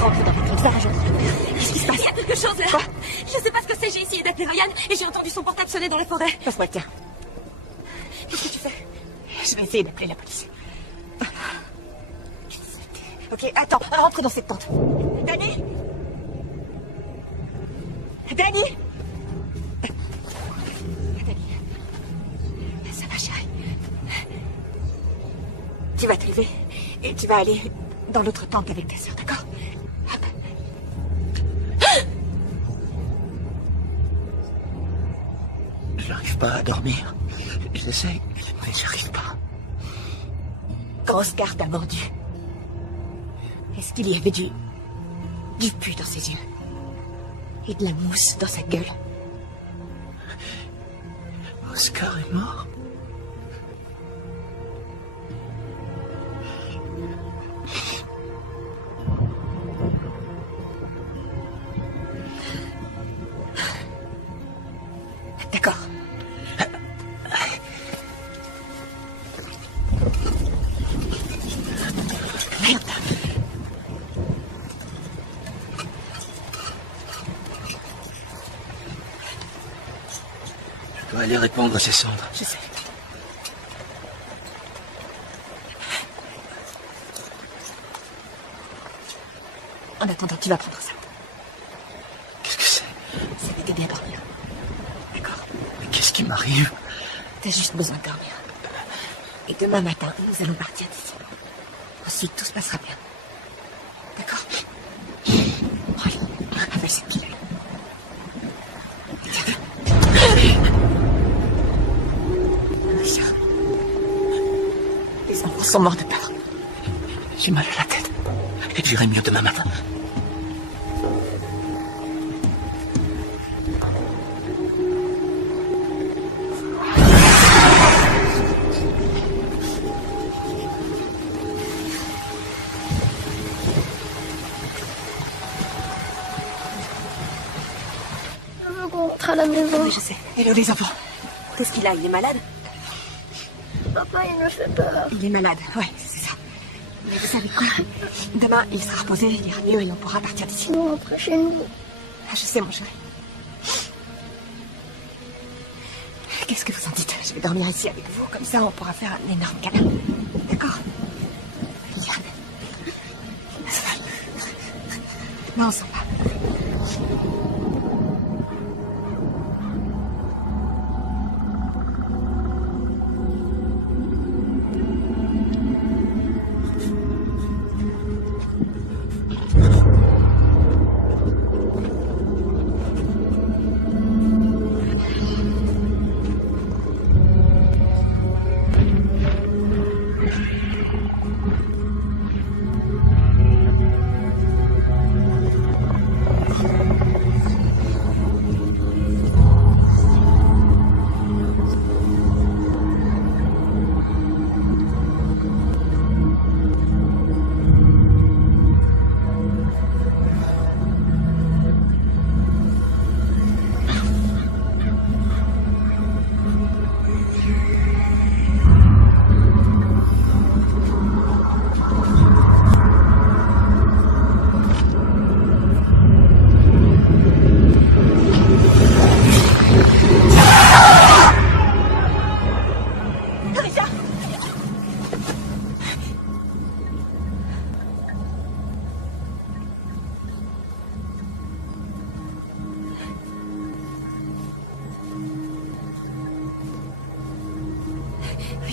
Rentre dans votre garage. Qu'est-ce qui se passe? Il y a quelque chose là. Quoi? Je sais pas ce que c'est, j'ai essayé d'appeler Ryan et j'ai entendu son portable sonner dans la forêt. Passe-moi, tiens. Qu'est-ce que tu fais? Je vais essayer d'appeler la police. Ok, attends, rentre dans cette tente. Danny? Danny? Danny. Ça va, chérie. Tu vas te lever et tu vas aller dans l'autre tente avec ta sœur, d'accord? Hop. J'arrive pas à dormir. J'essaie, mais j'arrive pas. Quand Oscar t'a mordu, est-ce qu'il y avait du pu dans ses yeux? Et de la mousse dans sa gueule? Oscar est mort? D'accord. Merde. Je dois aller répandre ses cendres. Je sais. En attendant, tu vas prendre ça. Qu'est-ce que c'est? Ça va t'aider à dormir. D'accord? Mais qu'est-ce qui m'arrive? T'as juste besoin de dormir. Et demain matin, nous allons partir d'ici. Ensuite, tout se passera bien. D'accord? Allez, avale cette pilule. Richard. Les enfants sont morts de peur. J'ai mal à la tête. J'irai mieux demain matin. Je veux qu'on rentre à la maison. Oui, je sais. Hello, les enfants. Qu'est-ce qu'il a? Il est malade? Papa, il me fait peur. Il est malade, ouais, c'est ça. Mais vous savez quoi? Demain, il sera reposé, il ira mieux et on pourra partir d'ici. Nous rentrer chez nous. Ah, je sais, mon chéri. Qu'est-ce que vous en dites? Je vais dormir ici avec vous, comme ça on pourra faire un énorme câlin. D'accord? Yann. Ça va. Non, on s'en va.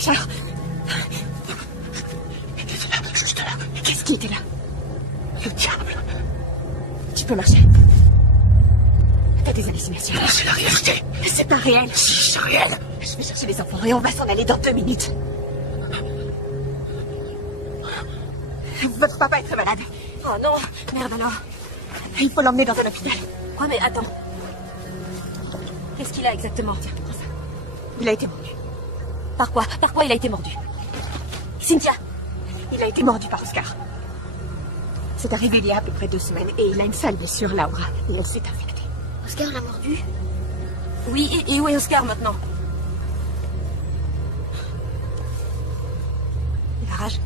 Richard, Il était là, juste là. qu'est-ce qui était là? Le diable. Tu peux marcher. T'as des hallucinations. C'est la réalité. C'est pas réel. Si, c'est réel. Je vais chercher les enfants et on va s'en aller dans 2 minutes. Votre papa est très malade. Oh non, merde alors. Il faut l'emmener dans un hôpital. Quoi, mais attends. Qu'est-ce qu'il a exactement? Tiens, prends ça. Il a été mordu. Par quoi? Par quoi il a été mordu? Cynthia, il a été mordu par Oscar. C'est arrivé il y a à peu près 2 semaines et il a une sale blessure, Laura, et elle s'est infectée. Oscar l'a mordu? Oui, et où est Oscar maintenant? Il a rage.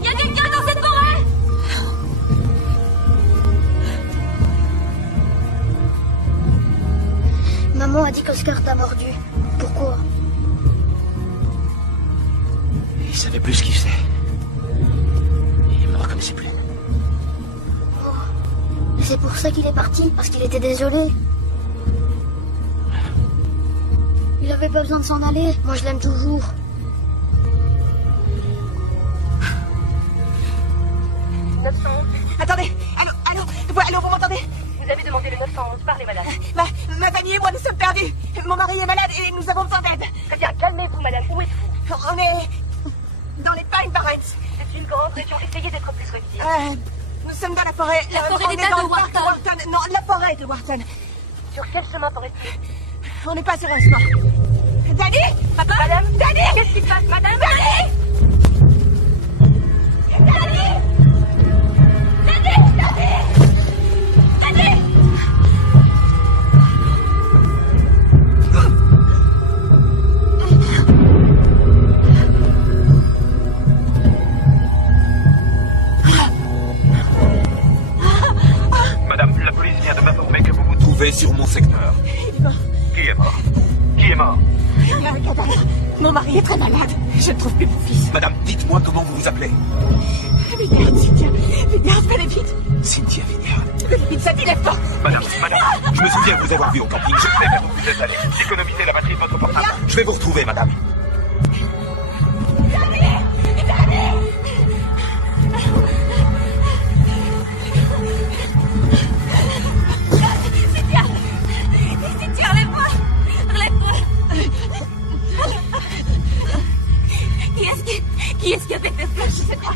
Il y a quelqu'un dans cette forêt! Maman a dit qu'Oscar t'a mordu. Pourquoi? Il savait plus ce qu'il faisait. Il me reconnaissait plus. C'est pour ça qu'il est parti, parce qu'il était désolé. Il avait pas besoin de s'en aller. Moi, je l'aime toujours. Attendez, allô, vous m'entendez? Vous avez demandé le 911, parlez madame. Ma famille et moi, nous sommes perdus. Mon mari est malade et nous avons besoin d'aide. Très bien, calmez-vous madame, où êtes-vous? On est dans les Pine Barrens. C'est une grande région, essayez d'être plus précis. Nous sommes dans la forêt. La forêt on est d'État dans de le parc Wharton. Non, la forêt de Wharton. Sur quel chemin forestier? On n'est pas sur un sport. Danny, Papa? Madame? Danny, Qu'est-ce qui se passe, madame? Danny, Madame, la police vient de m'informer que vous vous trouvez sur mon secteur. il est mort. Qui est mort? Qui est mort? Il y a un cadavre. Mon mari est très malade. Je ne trouve plus mon fils. Madame, dites-moi comment vous vous appelez. Vignard, Cynthia. Vignard, fallait vite. Cynthia Vignard. Fallait vite, ça dit lève-toi. Madame, je me souviens vous avoir vu au camping. Je sais vers où vous êtes allé. Économisez la batterie de votre portable. Je vais vous retrouver, madame. Cynthia, relève-moi! Relève-toi! Qui est-ce qui a fait faire ça? Je sais pas.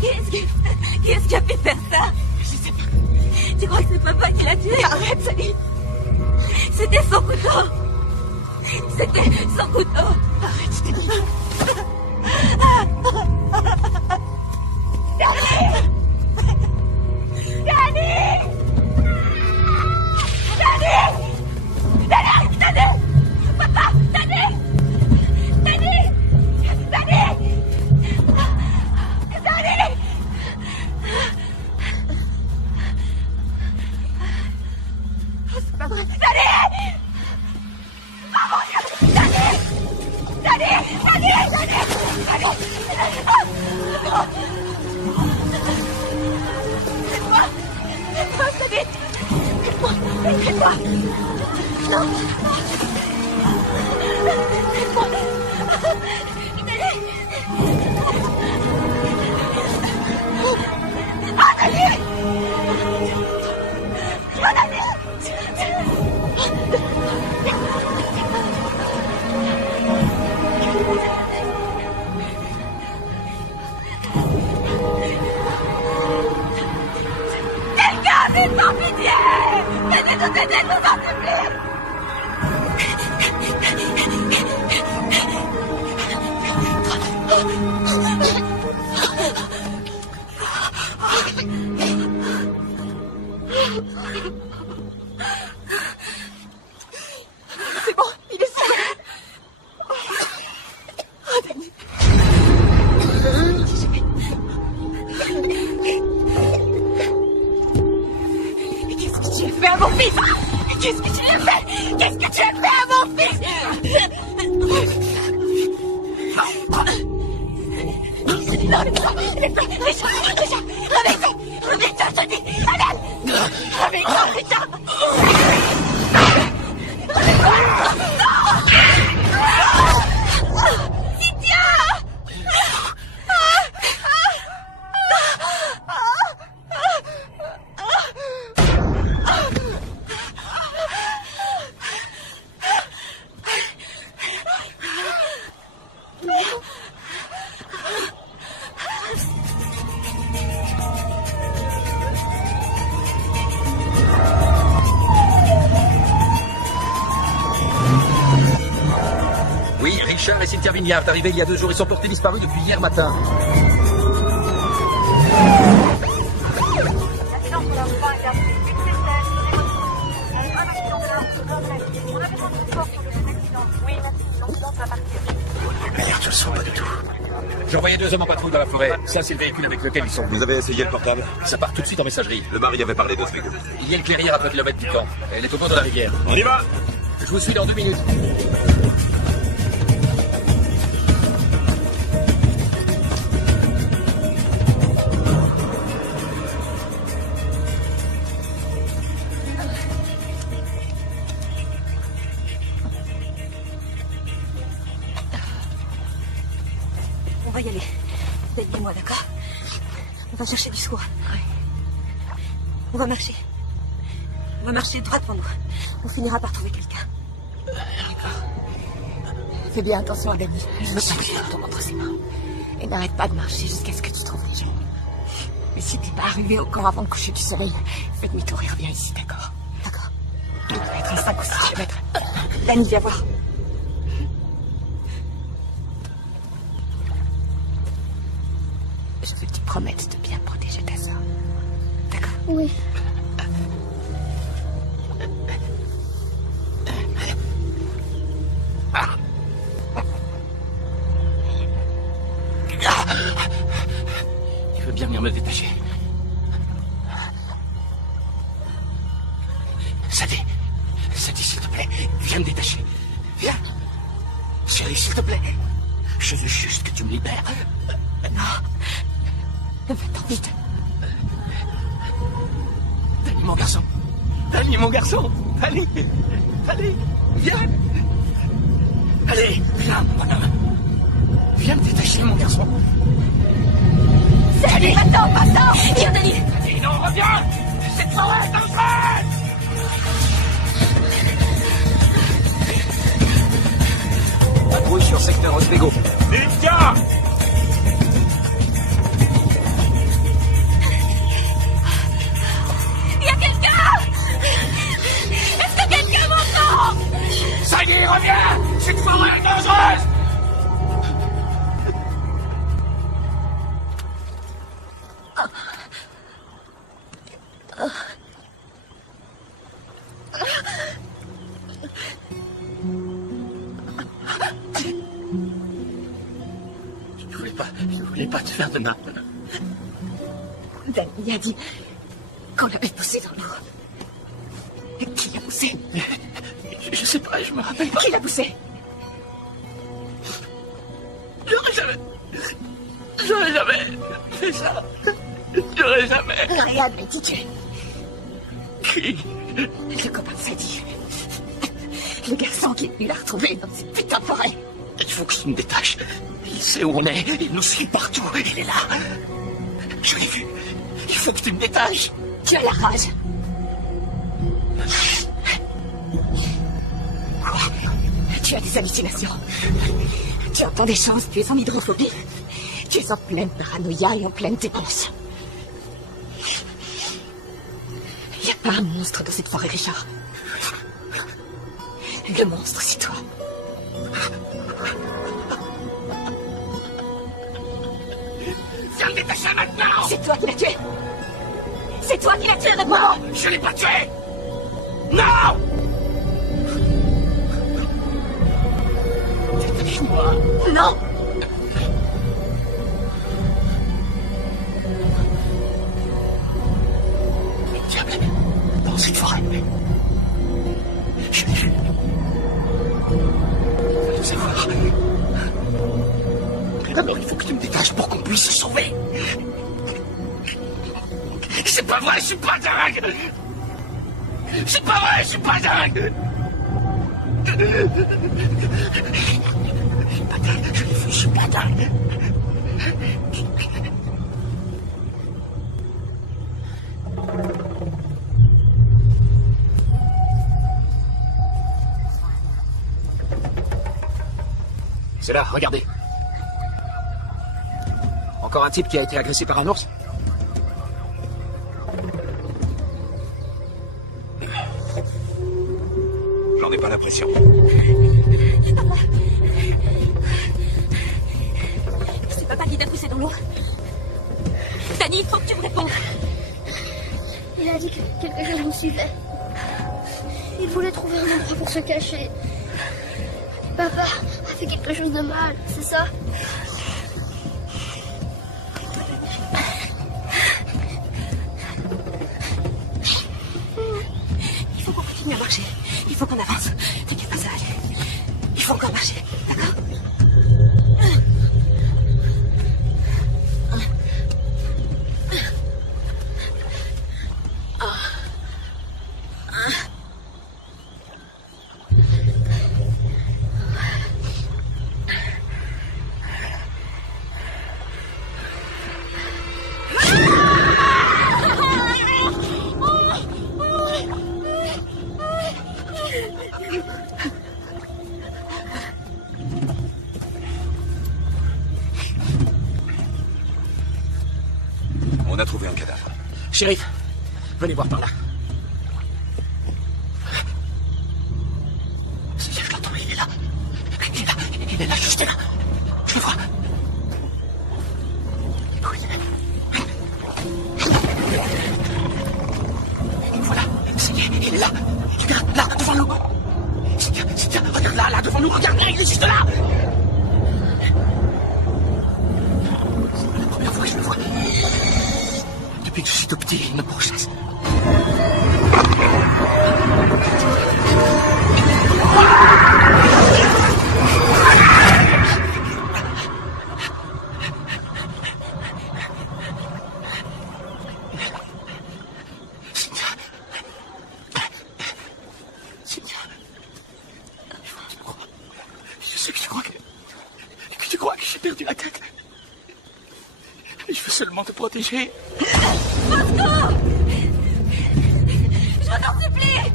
Qui est-ce qui a fait faire ça? Je sais pas. Tu crois que c'est papa qui l'a tué? Arrête, Sally. C'était son couteau! C'était son couteau! Arrête, je t'ai dit. C'est bon, il est sauvé. Oh, Danny. Qu'est-ce que tu as fait à mon fils? Qu'est-ce que tu lui as fait? Qu'est-ce que tu as fait à mon fils? Non, Richard, Richard, réveille-toi, réveille-toi, je te dis, Adèle, réveille-toi, Richard. Cynthia! Oui, Richard et Cynthia Vignard, arrivés il y a 2 jours, ils sont portés disparus depuis hier matin. Merde, je le sens pas du tout. J'ai envoyé 2 hommes en patrouille dans la forêt. Ça, c'est le véhicule avec lequel ils sont venus. Vous avez essayé le portable? Ça part tout de suite en messagerie. Le mari avait parlé de ce véhicule. Il y a une clairière à 2 kilomètres du camp. Elle est au bord de la rivière. On y va! Je vous suis dans 2 minutes. On va y aller. David et moi, d'accord? On va chercher du secours. On va marcher. On va marcher droit devant nous. On finira par trouver quelqu'un. Fais bien attention à Danny. Je veux pas que tu tombes entre ses mains. Et n'arrête pas de marcher jusqu'à ce que tu trouves des gens. Mais si t'es pas arrivé au camp avant le coucher du soleil, fais demi-tour et reviens ici, d'accord? D'accord. Il doit être à 5 ou 6 kilomètres. Danny, viens voir. Je veux que tu promettes de bien protéger ta soeur. D'accord? Oui. Il veut bien venir me détacher. Sadie, s'il te plaît, viens me détacher. Viens. Chérie, s'il te plaît. Je veux juste que tu me libères. Va-t'en vite. Danny, mon garçon. Danny, mon garçon. Allez, allez, viens. Allez, viens, mon bonhomme. Viens me détacher, mon garçon. Danny, va-t'en, va-t'en. Viens, Danny. Danny, non, reviens. Cette forêt est dangereuse. Patrouille sur secteur Oswego. Cynthia! Il y a quelqu'un! Est-ce que quelqu'un m'entend? Sadie, reviens. Cette forêt est dangereuse. Je voulais pas te faire de mal. Danny a dit qu'on l'avait poussé dans l'eau. Qui l'a poussé? Je sais pas, je me rappelle pas. Qui l'a poussé? J'aurais jamais fait ça. J'aurais jamais. Rien ne dit tué. Qui? Le copain de Sadie. Le garçon qui est venu la retrouver dans cette putain de forêt. Il faut que je me détache. Il sait où on est. Il nous suit partout. Il est là. Je l'ai vu. Il faut que tu me détaches. Tu as la rage. Quoi? Tu as des hallucinations. Tu entends des choses, tu es en hydrophobie. Tu es en pleine paranoïa et en pleine démence. Il n'y a pas un monstre dans cette forêt, Richard. Le monstre, c'est toi. Viens me détacher maintenant. C'est toi qui l'as tué. C'est toi qui l'as tué, réponds-moi. Je l'ai pas tué. Non. Détache-moi. Non. Diable, dans cette forêt. Je l'ai vu. Il va nous avoir. Alors il faut que tu me détaches pour qu'on puisse se sauver. C'est pas vrai, je suis pas dingue. C'est pas vrai, je suis pas dingue. Je suis pas dingue. C'est là, regardez. Encore un type qui a été agressé par un ours? J'en ai pas l'impression. C'est papa qui t'a poussé dans l'eau. Danny, il faut que tu me répondes. Il a dit que quelque chose nous suivait. Il voulait trouver un endroit pour se cacher. Papa a fait quelque chose de mal, c'est ça? Il faut qu'on continue à marcher. Il faut qu'on avance. T'inquiète pas, ça va aller. Il faut encore marcher, d'accord? On a trouvé un cadavre. Shérif, venez voir par là. Ça y est, je l'entends, il est là. Il est là, juste là. Je le vois. Oui. Voilà, ça y est, il est là. Regarde, là, devant nous. Cynthia, regarde là, devant nous, regarde, il est juste là. C'est pas la première fois que je le vois. Depuis que je suis tout petit, il me pourchasse. Cynthia, je sais que tu crois que j'ai perdu la tête. Je veux seulement te protéger. Bosco! Je t'en supplie!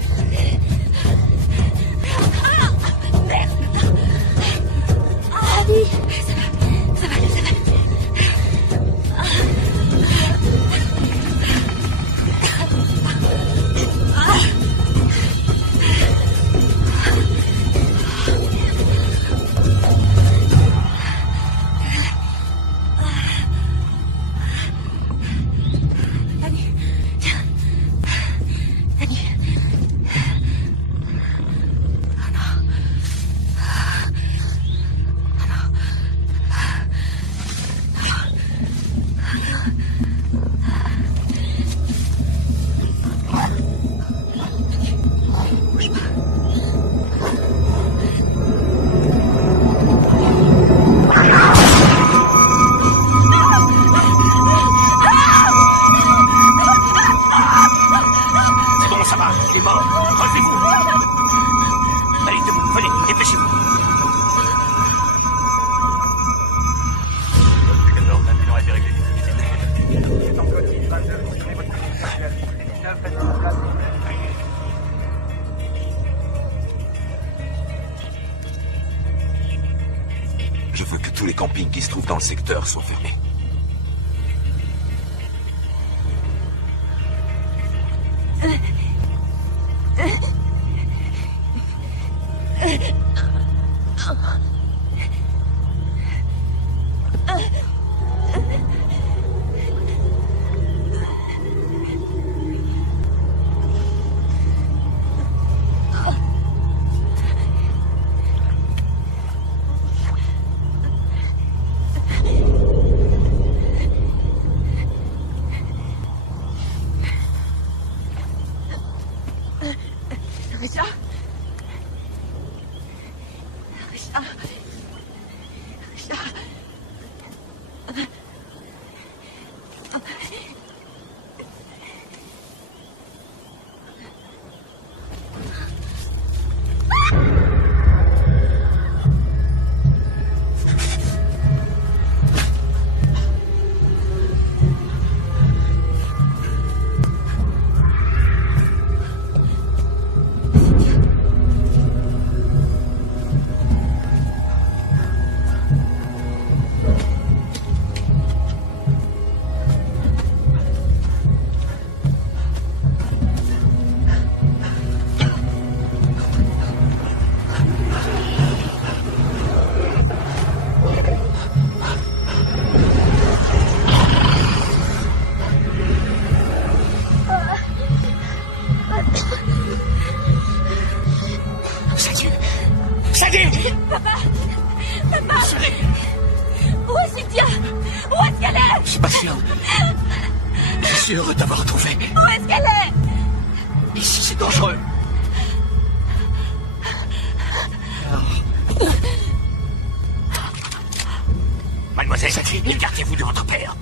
Merde! Daddy! Ça va aller, ça va. Je veux que tous les campings qui se trouvent dans le secteur soient fermés. Je suis heureux de t'avoir retrouvé. Où est-ce qu'elle est? Ici, c'est dangereux. Mademoiselle, écartez-vous de votre père.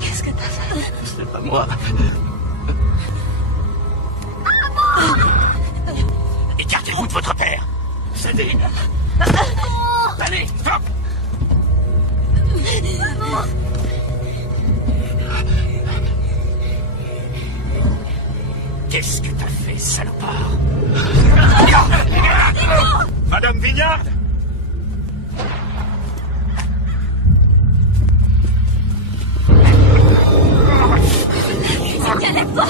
Qu'est-ce que t'as fait? C'est pas moi. Écartez-vous de votre père. Sadie. Allez, stop. Qu'est-ce que t'as fait, salopard? Madame Vignard! Lève-toi!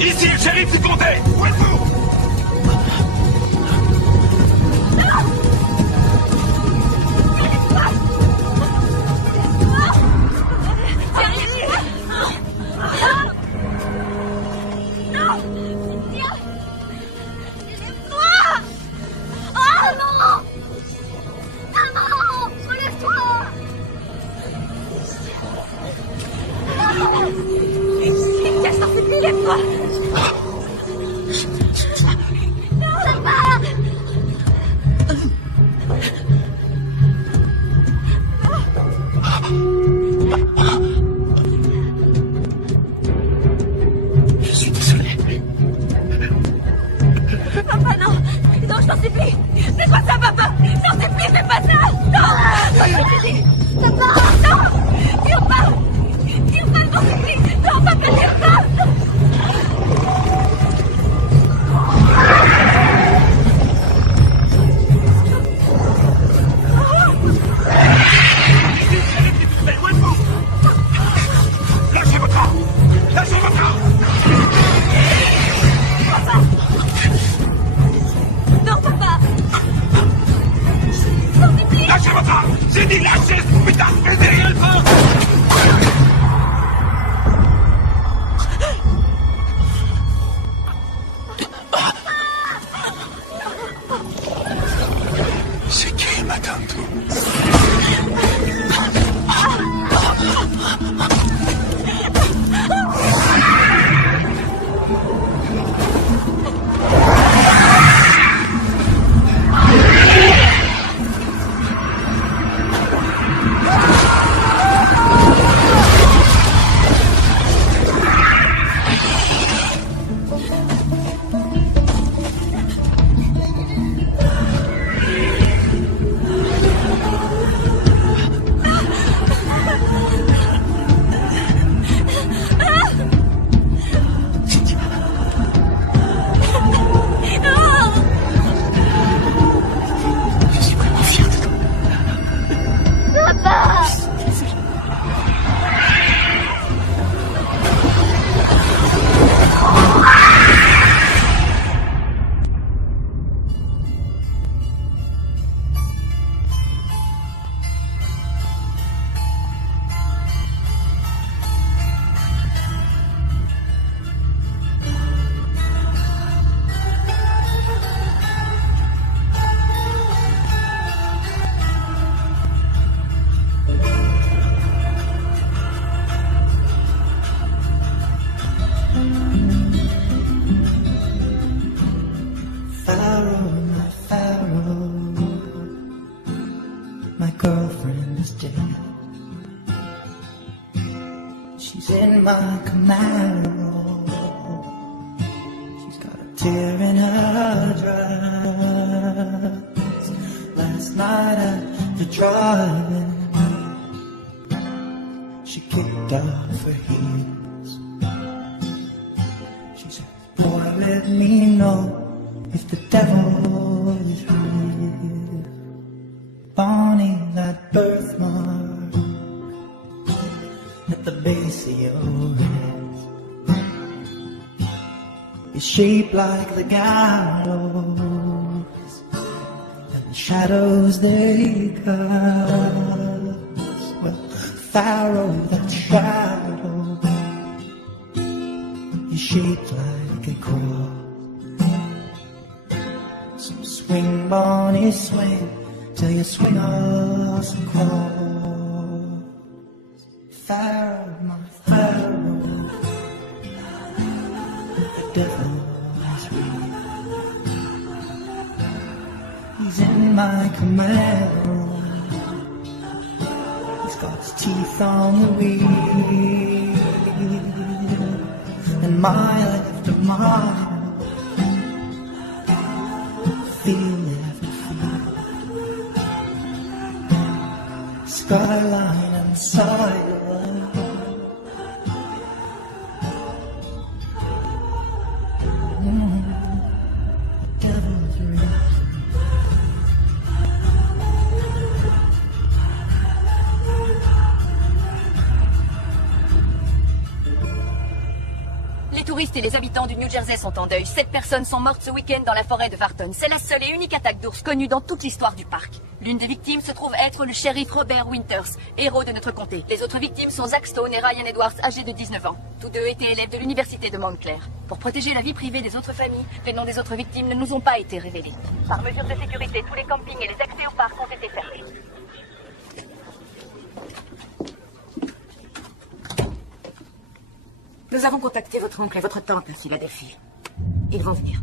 Ici, le shérif du comté! Où êtes-vous? Je suis désolé. Papa, non! Non, je t'en supplie! C'est quoi ça, papa? Je t'en supplie, fais pas ça! Non! Papa, je te dis! Papa! Non! Tire pas! Tire pas, je t'en supplie! Non, papa, tire pas! Où êtes-vous? Lâchez votre arme! Lâchez votre arme! Non, papa! Lâchez votre arme! J'ai dit lâchez! Putain, fais derrière le feu! C'est qui, madame? girlfriend is dead. She's in my Camaro. She's got a tear in her dress. Last night after driving, she kicked off her heels. She said, boy, let me know if the devil is real. Bonnie, that birthmark at the base of your head is shaped like the gallows, and the shadows they cast. Well, Pharaoh, that shadow is shaped like a cross. So swing, Bonnie, swing, till you swing us across. Pharaoh, my Pharaoh, the devil is real. He's in my Camaro. He's got his teeth on the wheel, and mile after mile, field after field, skyline and sideline. Devil's real. Les touristes et les habitants du New Jersey sont en deuil. 7 personnes sont mortes ce week-end dans la forêt de Varton. C'est la seule et unique attaque d'ours connue dans toute l'histoire du parc. L'une des victimes se trouve être le shérif Robert Winters, héros de notre comté. Les autres victimes sont Zach Stone et Ryan Edwards, âgés de 19 ans. Tous deux étaient élèves de l'université de Montclair. Pour protéger la vie privée des autres familles, les noms des autres victimes ne nous ont pas été révélés. Par mesure de sécurité, tous les campings et les accès au parc ont été fermés. Nous avons contacté votre oncle et votre tante à Philadelphie. Ils vont venir.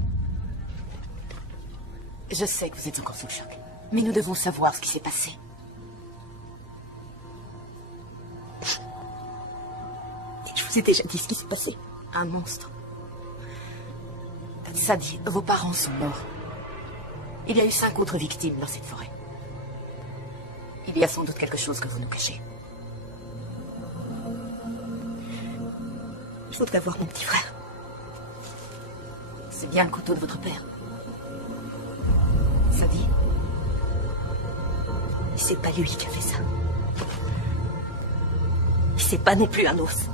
Je sais que vous êtes encore sous le choc, mais nous devons savoir ce qui s'est passé. Je vous ai déjà dit ce qui s'est passé. Un monstre. Sadie, vos parents sont morts. Il y a eu 5 autres victimes dans cette forêt. Il y a sans doute quelque chose que vous nous cachez. Je voudrais voir mon petit frère. C'est bien le couteau de votre père. Sadie, c'est pas lui qui a fait ça. C'est pas non plus un ours.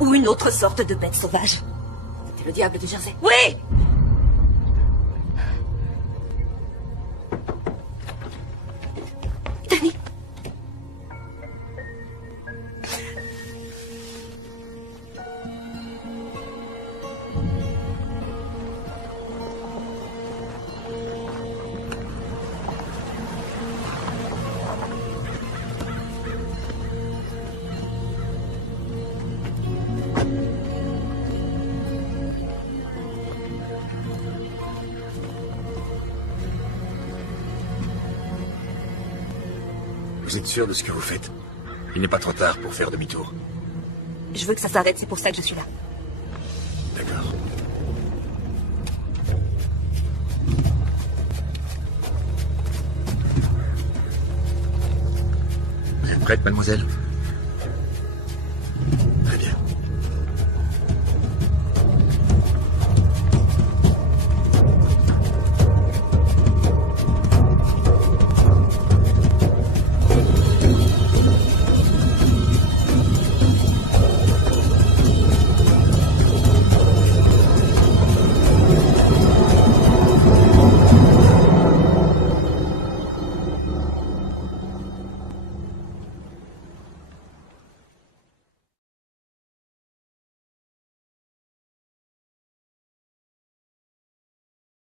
Ou une autre sorte de bête sauvage. C'était le diable du Jersey. Oui! Danny! Vous êtes sûr de ce que vous faites? Il n'est pas trop tard pour faire demi-tour. Je veux que ça s'arrête, c'est pour ça que je suis là. D'accord. Vous êtes prête, mademoiselle?